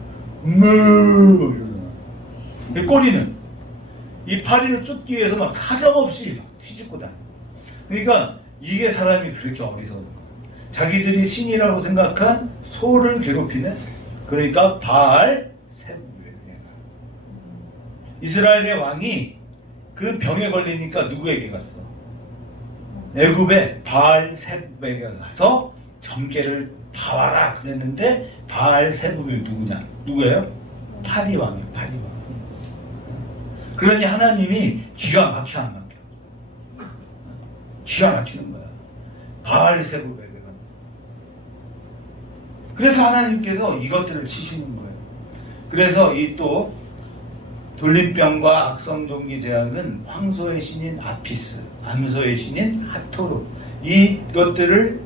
이러잖아. 꼬리는 이 파리를 쫓기 위해서 막 사정없이 휘짓고 다녀. 그러니까 이게 사람이 그렇게 어리석은 거야. 자기들이 신이라고 생각한 소를 괴롭히는, 그러니까 바알 이스라엘의 왕이 그 병에 걸리니까 누구에게 갔어? 애굽의 바알 세부에게 가서 점괘를 봐와라 그랬는데 바알 세부가 누구냐? 누구예요? 파리왕이에요. 파리왕. 그러니 하나님이 기가 막혀 안 막혀? 기가 막히는 거야. 바알세부베가. 그래서 하나님께서 이것들을 치시는 거예요. 그래서 이 또 돌림병과 악성종기 제약은 황소의 신인 아피스, 암소의 신인 하토르, 이것들을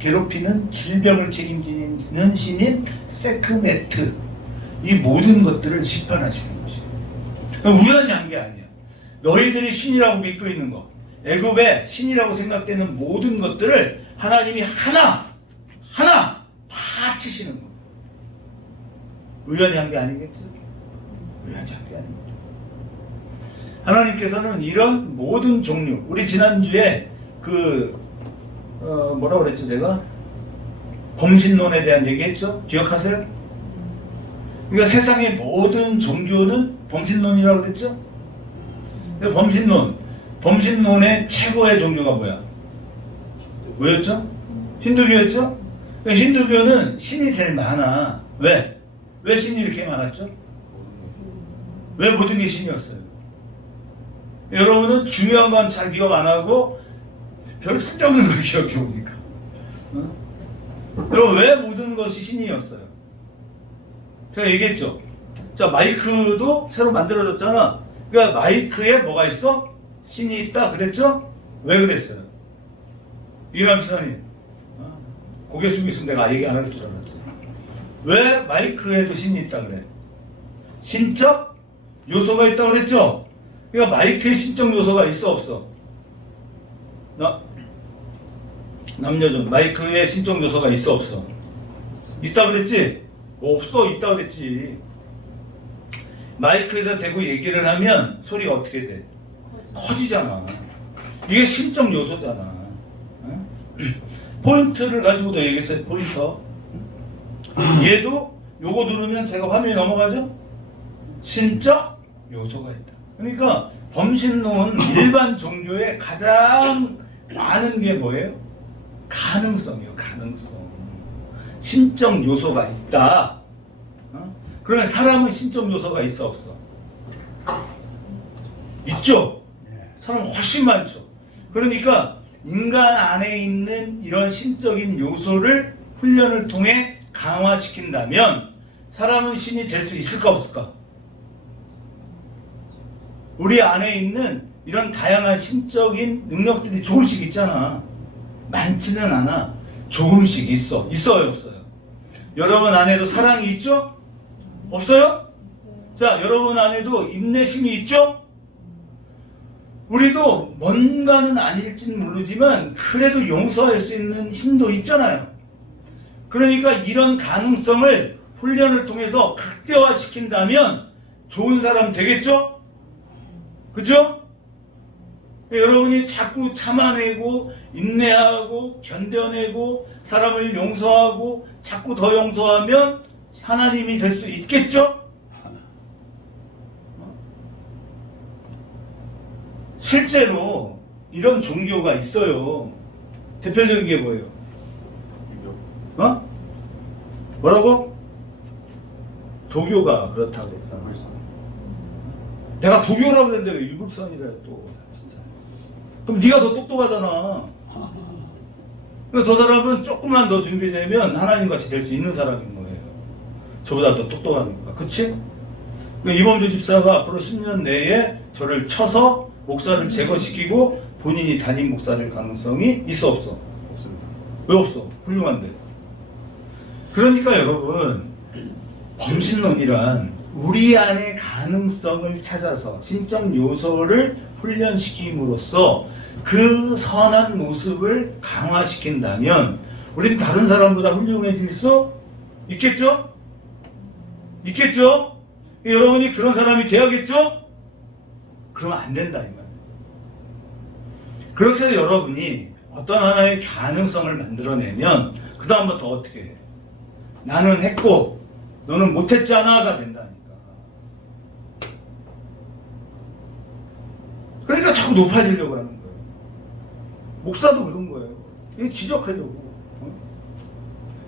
괴롭히는 질병을 책임지는 신인 세크메트, 이 모든 것들을 심판하시는 것이에요. 우연히 한 게 아니야. 너희들이 신이라고 믿고 있는 거, 애굽의 신이라고 생각되는 모든 것들을 하나님이 하나 다 치시는 거예요. 우연히 한 게 아니겠죠? 우연히 한 게 아닙니다. 하나님께서는 이런 모든 종류, 우리 지난주에 뭐라고 그랬죠 제가? 범신론에 대한 얘기했죠? 기억하세요? 그러니까 세상의 모든 종교는 범신론이라고 그랬죠? 범신론의 최고의 종교가 뭐야? 뭐였죠? 힌두교였죠? 힌두교는 신이 제일 많아. 왜? 왜 신이 이렇게 많았죠? 왜 모든 게 신이었어요? 여러분은 중요한 건 잘 기억 안 하고 별 쓸데없는 걸 기억해 보니까. 그럼 왜 모든 것이 신이었어요? 제가 얘기했죠. 자, 마이크도 새로 만들어졌잖아. 그러니까 마이크에 뭐가 있어? 신이 있다 그랬죠? 왜 그랬어요? 이남 지사님 고개 숙이고 있으면 내가 얘기 안 할 줄 알았지. 왜 마이크에도 신이 있다 그래? 신적 요소가 있다 그랬죠? 그러니까 마이크에 신적 요소가 있어 없어? 남녀좀 마이크에 신적 요소가 있어 없어? 있다 그랬지? 없어, 있다 그랬지. 마이크에다 대고 얘기를 하면 소리가 어떻게 돼? 커지잖아. 이게 신적 요소잖아. 포인트를 가지고도 얘기했어요. 포인터. 얘도 요거 누르면 제가 화면이 넘어가죠? 신적 요소가 있다. 그러니까 범신론 일반 종교의 가장 많은 게 뭐예요? 가능성이에요. 가능성. 신적 요소가 있다. 그러면 사람은 신적 요소가 있어 없어? 있죠? 사람은 훨씬 많죠. 그러니까 인간 안에 있는 이런 신적인 요소를 훈련을 통해 강화시킨다면 사람은 신이 될 수 있을까 없을까? 우리 안에 있는 이런 다양한 신적인 능력들이 조금씩 있잖아. 많지는 않아. 조금씩 있어. 있어요 없어요? 여러분 안에도 사랑이 있죠? 없어요? 자, 여러분 안에도 인내심이 있죠? 우리도 뭔가는 아닐지는 모르지만 그래도 용서할 수 있는 힘도 있잖아요. 그러니까 이런 가능성을 훈련을 통해서 극대화시킨다면 좋은 사람 되겠죠? 그죠? 여러분이 자꾸 참아내고 인내하고 견뎌내고 사람을 용서하고 자꾸 더 용서하면 하나님이 될 수 있겠죠? 실제로 이런 종교가 있어요. 대표적인 게 뭐예요? 뭐라고? 도교가 그렇다고 했잖아. 내가 도교라고 했는데 왜 유불선이래 또 진짜. 그럼 네가 더 똑똑하잖아. 그래서 저 사람은 조금만 더 준비되면 하나님같이 될 수 있는 사람인 거예요. 저보다 더 똑똑하니까. 그치? 이범주 집사가 앞으로 10년 내에 저를 쳐서 목사를 제거시키고 본인이 담임 목사 될 가능성이 있어 없어? 없습니다. 왜 없어? 훌륭한데. 그러니까 여러분 범신론이란 우리 안의 가능성을 찾아서 신적 요소를 훈련시킴으로써 그 선한 모습을 강화시킨다면 우리는 다른 사람보다 훌륭해질 수 있겠죠? 있겠죠? 여러분이 그런 사람이 돼야겠죠? 그러면 안 된다 이 말이에요. 그렇게 해서 여러분이 어떤 하나의 가능성을 만들어내면 그 다음부터 어떻게 해? 나는 했고 너는 못했잖아가 된다니까. 그러니까 자꾸 높아지려고 하는 거예요. 목사도 그런 거예요. 이게 지적하려고.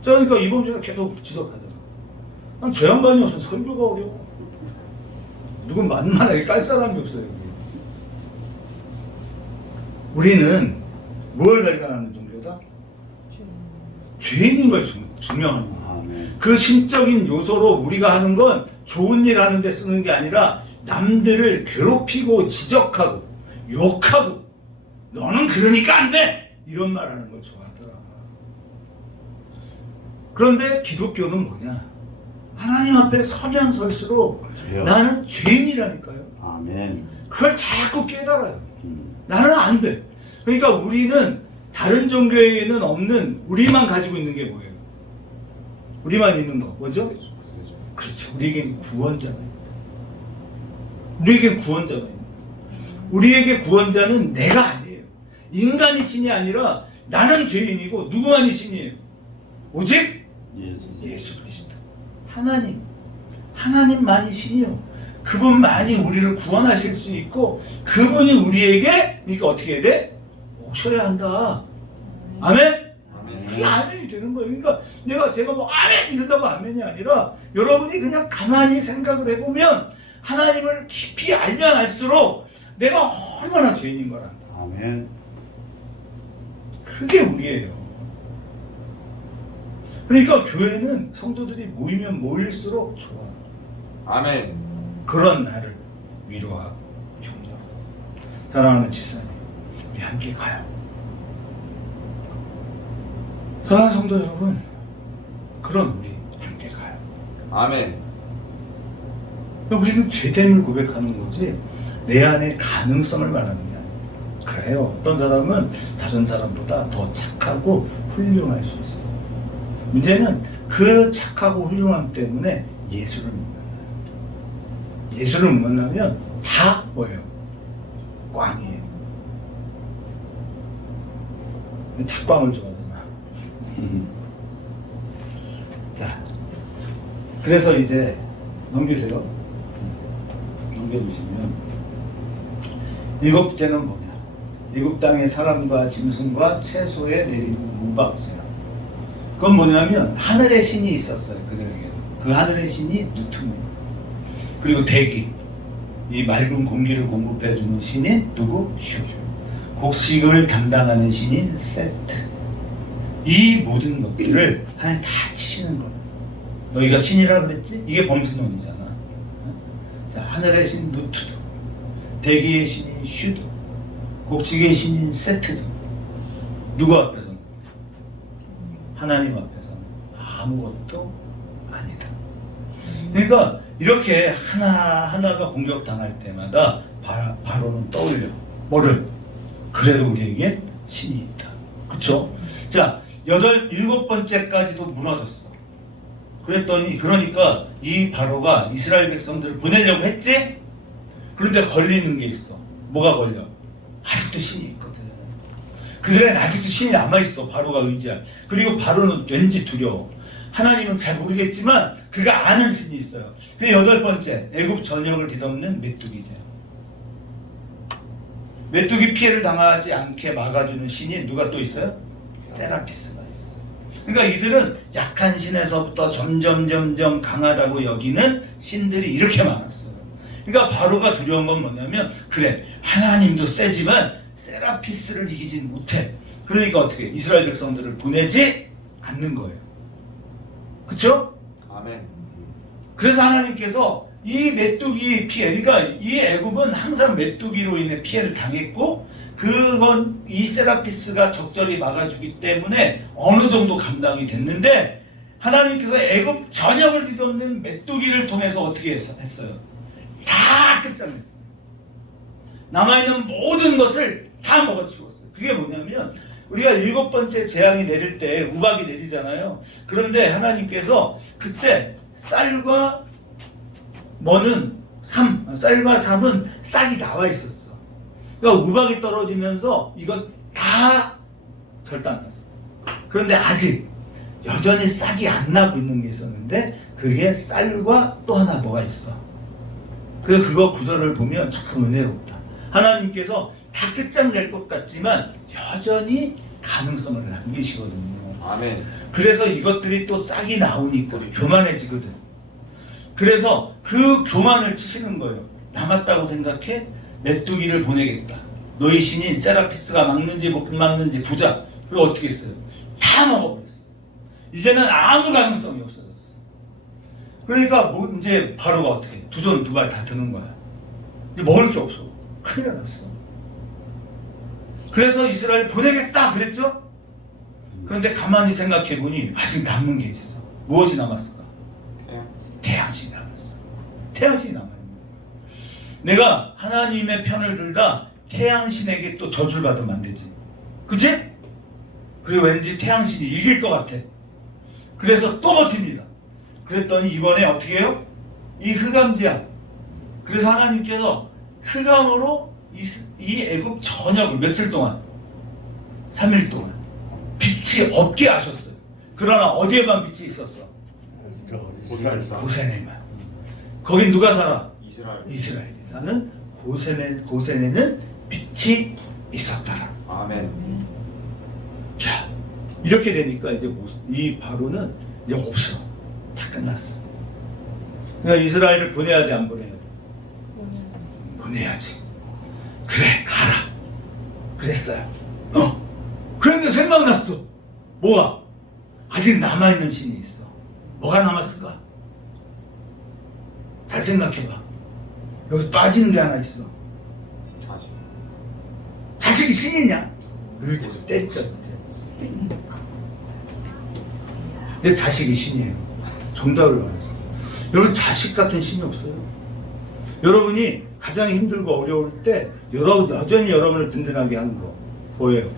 그러니까 이범주가 계속 지적하잖아. 난 저 양반이 없어 설교가 어려워. 누구 만만하게 깔 사람이 없어요. 우리는 뭘 발견하는 종교다? 죄인인 걸 증명하는 거야. 아멘. 그 신적인 요소로 우리가 하는 건 좋은 일 하는 데 쓰는 게 아니라 남들을 괴롭히고 지적하고 욕하고 너는 그러니까 안 돼! 이런 말 하는 걸 좋아하더라. 그런데 기독교는 뭐냐? 하나님 앞에 서면 설수록 돼요. 나는 죄인이라니까요. 아멘. 그걸 자꾸 깨달아요. 나는 안 돼. 그러니까 우리는 다른 종교에는 없는 우리만 가지고 있는 게 뭐예요? 우리만 있는 거 뭐죠? 그렇죠. 우리에겐 구원자가 있다. 우리에겐 구원자가 있다. 우리에게 구원자는 내가 아니에요. 인간이 신이 아니라 나는 죄인이고 누구만이 신이에요? 오직 예수 그리스도. 하나님만이 신이요. 그분만이 우리를 구원하실 수 있고 그분이 우리에게 그러니까 어떻게 해야 돼? 오셔야 한다. 아멘? 그게 아멘이 되는 거예요. 그러니까 제가 뭐 아멘 이런다고 아멘이 아니라 여러분이 그냥 가만히 생각을 해보면 하나님을 깊이 알면 알수록 내가 얼마나 죄인인 걸 안다. 아멘. 그게 우리예요. 그러니까 교회는 성도들이 모이면 모일수록 좋아. 아멘. 그런 나를 위로하고 격려하고 사랑하는 집사님 우리 함께 가요. 사랑하는 성도 여러분 그런 우리 함께 가요. 아멘. 우리는 죄됨을 고백하는 거지 내 안의 가능성을 말하는 게 아니에요. 그래요. 어떤 사람은 다른 사람보다 더 착하고 훌륭할 수 있어요. 문제는 그 착하고 훌륭함 때문에 예수를 못 만나요. 예수를 못 만나면 다 뭐예요? 꽝이에요. 다 꽝을 좋아하잖아. 자, 그래서 이제 넘기세요. 넘겨주시면 7제는 뭐냐? 애굽 땅의 사람과 짐승과 채소에 내린 우박이야. 그건 뭐냐면 하늘의 신이 있었어요. 그들에게. 그 하늘의 신이 누트입니다. 그리고 대기, 이 맑은 공기를 공급해주는 신인 누구? 슈. 곡식을 담당하는 신인 세트. 이 모든 것들을 하나님 다 치시는 거예요. 너희가 신이라 그랬지? 이게 범신론이잖아. 자, 하늘의 신 누트도, 대기의 신인 슈도, 곡식의 신인 세트도 누구 앞에서는? 하나님 앞에서는 아무것도 아니다. 그러니까 이렇게 하나하나가 공격당할 때마다 바로는 떠올려. 뭐를? 그래도 우리에게 신이 있다. 그쵸? 자, 7번째까지도 무너졌어. 그러니까 이 바로가 이스라엘 백성들을 보내려고 했지? 그런데 걸리는 게 있어. 뭐가 걸려? 아직도 신이 있거든. 그들은 아직도 신이 남아있어. 바로가 의지한. 그리고 바로는 왠지 두려워. 하나님은 잘 모르겠지만 그가 아는 신이 있어요. 그 8번째, 애굽 전역을 뒤덮는 메뚜기죠. 메뚜기 피해를 당하지 않게 막아주는 신이 누가 또 있어요? 세라피스가 있어. 그러니까 이들은 약한 신에서부터 점점 강하다고 여기는 신들이 이렇게 많았어요. 그러니까 바로가 두려운 건 뭐냐면 그래 하나님도 세지만 세라피스를 이기진 못해. 그러니까 어떻게 이스라엘 백성들을 보내지 않는 거예요. 그쵸? 아멘. 그래서 하나님께서 이 메뚜기 피해, 그러니까 이 애굽은 항상 메뚜기로 인해 피해를 당했고 그건 이 세라피스가 적절히 막아주기 때문에 어느 정도 감당이 됐는데 하나님께서 애굽 전역을 뒤덮는 메뚜기를 통해서 어떻게 했어요? 다 끝장냈어요. 남아있는 모든 것을 다 먹어치웠어요. 그게 뭐냐면 우리가 7번째 재앙이 내릴 때 우박이 내리잖아요. 그런데 하나님께서 그때 쌀과 쌀과 삼은 싹이 나와 있었어. 그러니까 우박이 떨어지면서 이건 다 절단났어. 그런데 아직 여전히 싹이 안 나고 있는 게 있었는데 그게 쌀과 또 하나 뭐가 있어. 그래서 그거 구절을 보면 참 은혜롭다. 하나님께서 다 끝장낼 것 같지만 여전히 가능성을 남기시거든요. 아멘. 그래서 이것들이 또 싹이 나오니까 교만해지거든. 그래서 그 교만을 치시는 거예요. 남았다고 생각해? 메뚜기를 보내겠다. 너희 신인 세라피스가 막는지 못 막는지 보자. 그리고 어떻게 했어요? 다 먹어버렸어. 이제는 아무 가능성이 없어졌어. 그러니까 뭐 이제 바로가 어떻게 해? 두 손 두 발 다 드는 거야. 이제 먹을 게 없어. 큰일 났어. 그래서 이스라엘 보내겠다 그랬죠? 그런데 가만히 생각해 보니 아직 남은 게 있어. 무엇이 남았을까? 태양신이 남았어. 태양신이 남아요. 내가 하나님의 편을 들다 태양신에게 또 저주를 받으면 안 되지. 그치? 그리고 왠지 태양신이 이길 것 같아. 그래서 또 버팁니다. 그랬더니 이번에 어떻게 해요? 이 흑암지야. 그래서 하나님께서 흑암으로 이 애굽 전역을 며칠 동안? 3일 동안 빛이 없게 하셨어요. 그러나 어디에만 빛이 있었어? 고센에만. 거긴 누가 살아? 이스라엘이 사는 고센에는 빛이 있었다. 아멘. 자, 이렇게 되니까 이제 이 바로는 이제 없어. 다 끝났어. 그러니까 이스라엘을 보내야 돼, 안 보내야 돼? 보내야지. 그래, 가라. 그랬어요. 그런데 생각났어. 뭐가? 아직 남아있는 신이 있어. 뭐가 남았을까? 잘 생각해봐. 여기 빠지는 게 하나 있어. 자식. 자식이 신이냐? 그렇죠. 때리자, 진짜. 내 자식이 신이에요. 정답을 말했어. 여러분, 자식 같은 신이 없어요. 여러분이 가장 힘들고 어려울 때 여전히 여러분을 든든하게 하는 거 뭐예요?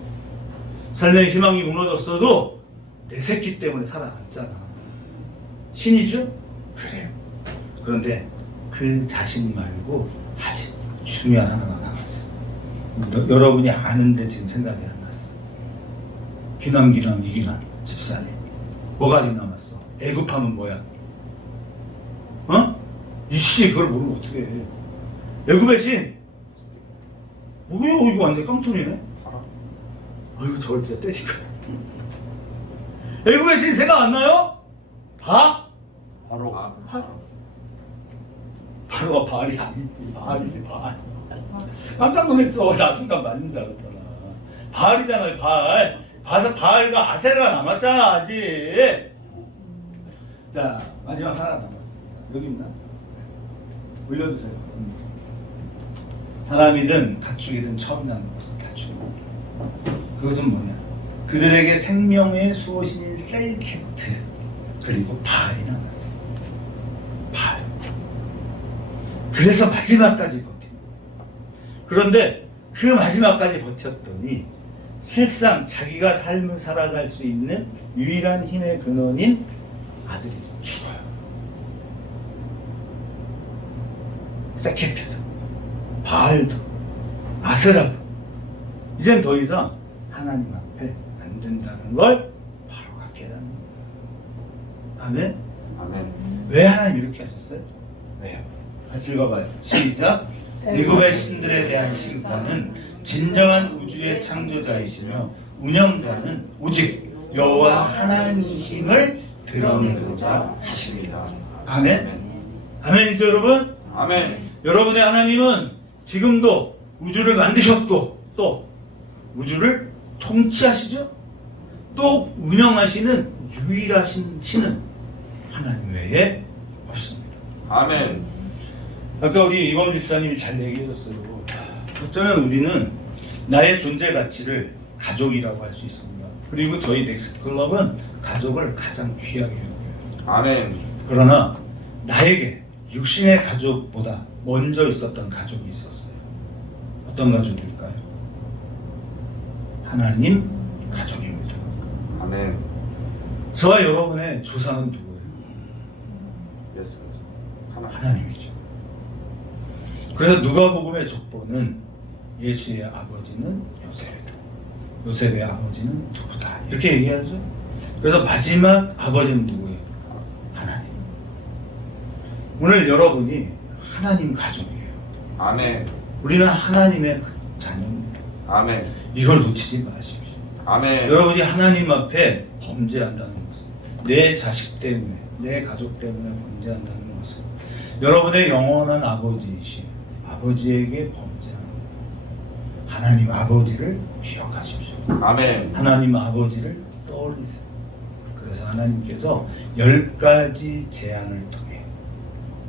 삶의 희망이 무너졌어도 내 새끼 때문에 살아남잖아. 신이죠? 그래요. 그런데 그 자식 말고 아직 중요한 하나가 남았어. 여러분이 아는데 지금 생각이 안 났어. 귀남 이기남 집사님. 뭐가 아직 남았어? 애굽하면 뭐야? 이씨 그걸 모르면 어떻게 해? 애굽의 신. 뭐야 이거 완전 깡통이네. 아이고 저걸 진짜 때리니까. 애굽의 신 생각 안 나요? 바로 바로가 바알이 아니지. 바알이지 바알. 깜짝 놀랐어. 나 순간 맞는 줄 알았잖아. 바알이잖아요 바알. 바알과 아세라가 남았잖아 아직. 자 마지막 하나 남았습니다. 여기 있나? 올려주세요. 사람이든 가축이든 처음 나는 것은 가축. 그것은 뭐냐? 그들에게 생명의 수호신인 셀키트 그리고 바알이 남았어. 바알. 그래서 마지막까지 버팁니다. 그런데 그 마지막까지 버텼더니 실상 자기가 삶을 살아갈 수 있는 유일한 힘의 근원인 아들이 죽어요. 세케트도 바알도 아세라도 이젠 더 이상 하나님 앞에 안 된다는 걸 바로가 깨닫는 거예요. 아멘? 아멘. 왜 하나님 이렇게 하셨어요? 왜요? 같이 읽어봐요. 시작. 애굽의 신들에 대한 심판은 진정한 우주의 창조자이시며 운영자는 오직 여호와 하나님이심을 드러내고자 하십니다. 아멘? 아멘이죠 여러분? 아멘. 여러분의 하나님은 지금도 우주를 만드셨고 또 우주를 통치하시죠? 또 운영하시는 유일하신 신은 하나님 외에 없습니다. 아멘. 아까 우리 이범 집사님이 잘 얘기해줬어요. 어쩌면 우리는 나의 존재 가치를 가족이라고 할 수 있습니다. 그리고 저희 넥스트클럽은 가족을 가장 귀하게 여겨요. 아멘. 그러나 나에게 육신의 가족보다 먼저 있었던 가족이 있었어요. 어떤 가족일까요? 하나님 가족입니다. 아멘. 저와 여러분의 조상은 누구예요? 예수. 하나님이죠. 그래서 누가복음의 족보는 예수의 아버지는 요셉이다. 요셉의 아버지는 누구다. 이렇게 얘기하죠. 그래서 마지막 아버지는 누구예요? 하나님. 오늘 여러분이 하나님 가족이에요. 아멘. 우리는 하나님의 자녀입니다. 아멘. 이걸 놓치지 마십시오. 아멘. 여러분이 하나님 앞에 범죄한다는 것은 내 자식 때문에 내 가족 때문에 범죄한다는 것은 여러분의 영원한 아버지이신 아버지에게 범죄하는 하나님 아버지를 기억하십시오. 아멘. 하나님 아버지를 떠올리세요. 그래서 하나님께서 10가지 재앙을 통해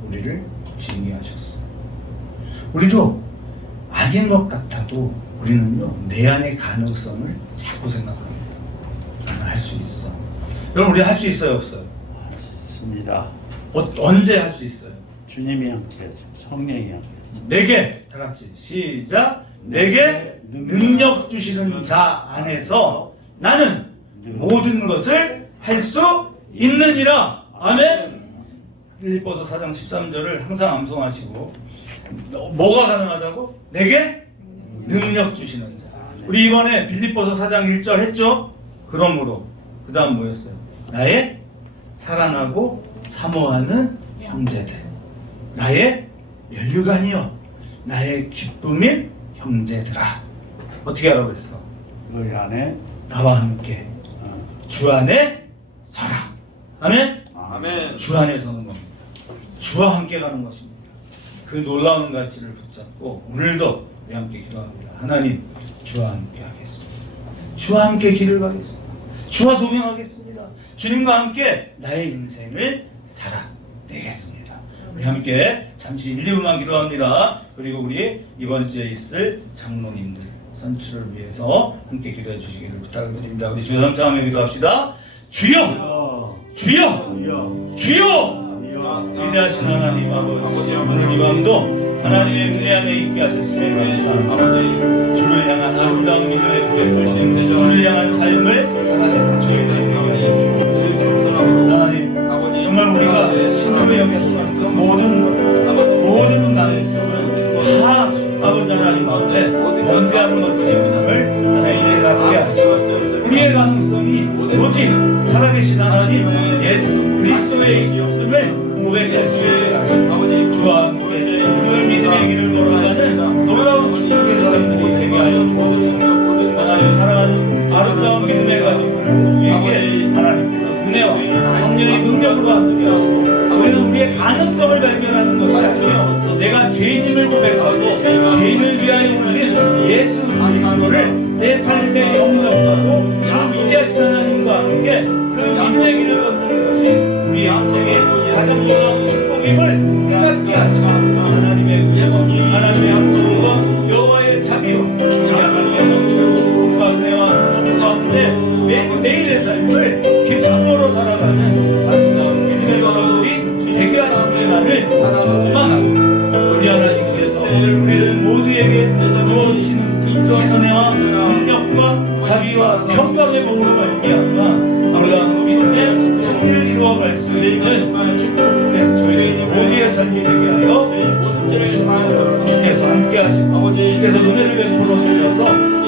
우리를 징계하셨어요. 우리도 아닌 것 같아도 우리는요, 내 안의 가능성을 자꾸 생각합니다. 나는 할 수 있어. 여러분, 우리 할 수 있어요, 없어요? 있습니다. 언제 할 수 있어요? 주님이 함께하죠. 성령이 함께하죠. 내게, 다 같이 시작. 내게 능력 주시는 자 안에서 나는 모든 것을 할 수 있느니라. 아멘. 빌립보서 4장 13절을 항상 암송하시고, 뭐가 가능하다고? 내게 능력 주시는 자. 우리 이번에 빌립보서 4장 1절 했죠? 그러므로 그 다음 뭐였어요? 나의 사랑하고 사모하는 형제들, 나의 면류관이요, 나의 기쁨인 형제들아. 어떻게 하라고 그랬어? 너희 안에 나와 함께 주 안에 서라. 아멘? 아멘. 주 안에 서는 겁니다. 주와 함께 가는 것입니다. 그 놀라운 가치를 붙잡고 오늘도 우리 함께 기도합니다. 하나님, 주와 함께 하겠습니다. 주와 함께 길을 가겠습니다. 주와 동행하겠습니다. 주님과 함께 나의 인생을 살아내겠습니다. 우리 함께 잠시 1, 2분만 기도합니다. 그리고 우리 이번 주에 있을 장로님들 선출을 위해서 함께 기도해 주시기를 부탁드립니다. 우리 주여 함께 기도합시다. 주여! 주여! 주여! 위대하신 하나님 아버지, 오늘 이 밤도 하나님의 은혜 안에 있게 하셨음에 감사합니다. 아버지, 주를 향한 아름다운 믿음의 고백과 주를 향한 삶을 살아내는 주의 하나님, 정말 우리가 신으로 여겼던 모든 가능성을 다 아버지 하나님 앞에 범죄하는 것들이 없음을 하나님의 갖게 하시고, 우리의 가능성이 오직 살아계신 하나님 예수 그리스도의 있음을 고백할 수 있게 하시고, 주와 함께 그 믿음의 길을 걸어가는 놀라운 축복의 사람들이 되게 하여 주옵소서. 하나님 사랑하는 아름다운 믿음의 가족들 모두에게 하나님께서 은혜와 성령의 능력으로 함께 하시고, 우리는 우리의 가능성을 발견하는 것이 아니요, 내가 죄인임을 고백하고 죄인을 위하여 오신 예수 그리스도를 내 삶에 영접하고 그 위대하신 하나님과 함께 그 믿음의 길을 걷는 것이 우리의 인생의 가장 놀라운 축복임을 깨닫게 하시고, 하나님의 은혜와 하나님의 약속과 여호와의 자비로 우리 하나님의 넘치는 축복과 은혜와 축복 가운데 매일의 삶을 기쁨으로 살아가는 아름다운 믿음의 사람들이 되게 하시기만을 소망하고, 우리 하나님께서 우리들 모두에게 부어주시는 그 은혜와 능력과 자비와 평강의 복으로 말미암아 놀라운 믿음의 승리를 이루어갈 수 있는 축복된 저희 모두의 삶이 되게 하여 주옵소서. 주께서 함께 하시고 주께서 은혜를 베풀어 주셔서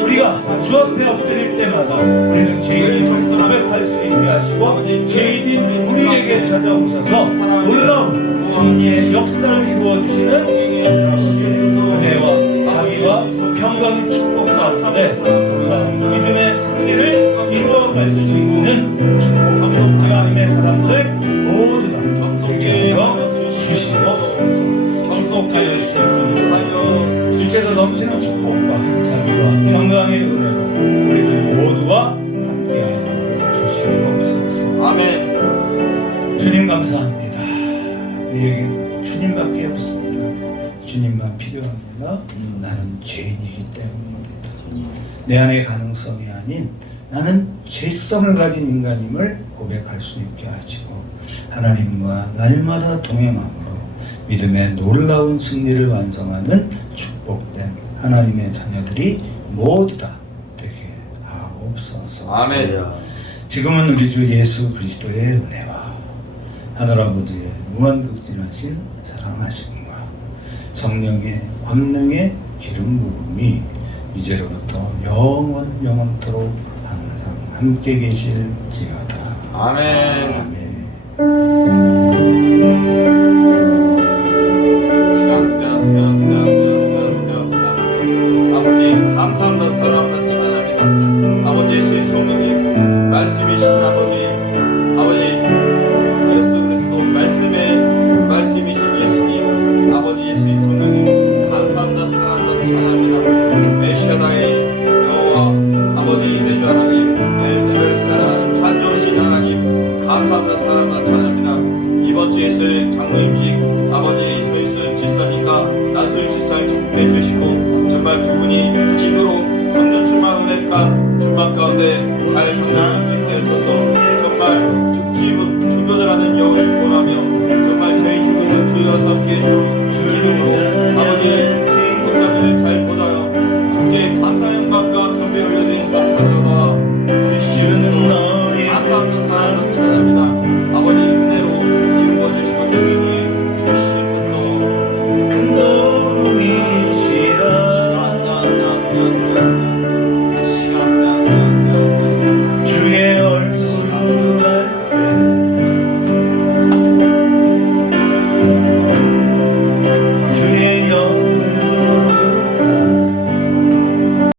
우리가 주 앞에 엎드릴 때마다 우리는 죄인임을 고백할 수 있게 하시고, 죄인인 우리에게 찾아오셔서 놀라운 승리의 역사를 이루어 주시는 은혜와 자비와 평강의 축복 가운데 놀라운 믿음의 승리를 이루어갈 수 있는 축복된 하나님의 사람들 모두 다 되게 하여 주시옵소서. 축복하여 주시옵소서. 주께서 넘치는 축복과 자비와 평강의 은혜로 우리들 모두와 함께하여 주시옵소서. 아멘. 주님 감사합니다. 우리에게 주님밖에 없습니다. 주님만 필요합니다. 나는 죄인이기 때문입니다. 내 안의 가능성이 아닌 나는 죄성을 가진 인간임을 고백할 수 있게 하시고, 하나님과 날마다 동행함으로 믿음의 놀라운 승리를 완성하는 축복된 하나님의 자녀들이 모두 다 되게 하옵소서. 아멘. 지금은 우리 주 예수 그리스도의 은혜와 하늘아버지의 무한극진하신 사랑하심과 성령의 권능의 기름 부음이 이제로부터 영원토록 항상 함께 계실지어다. 아멘. 아멘. 아버지 감사합니다. 사랑합니다. 찬양합니다. 아버지 예수의 성령님 말씀이신 아버지 예수 그리스도 말씀이신 예수님, 아버지 예수의 성령님 감사합니다. 우리가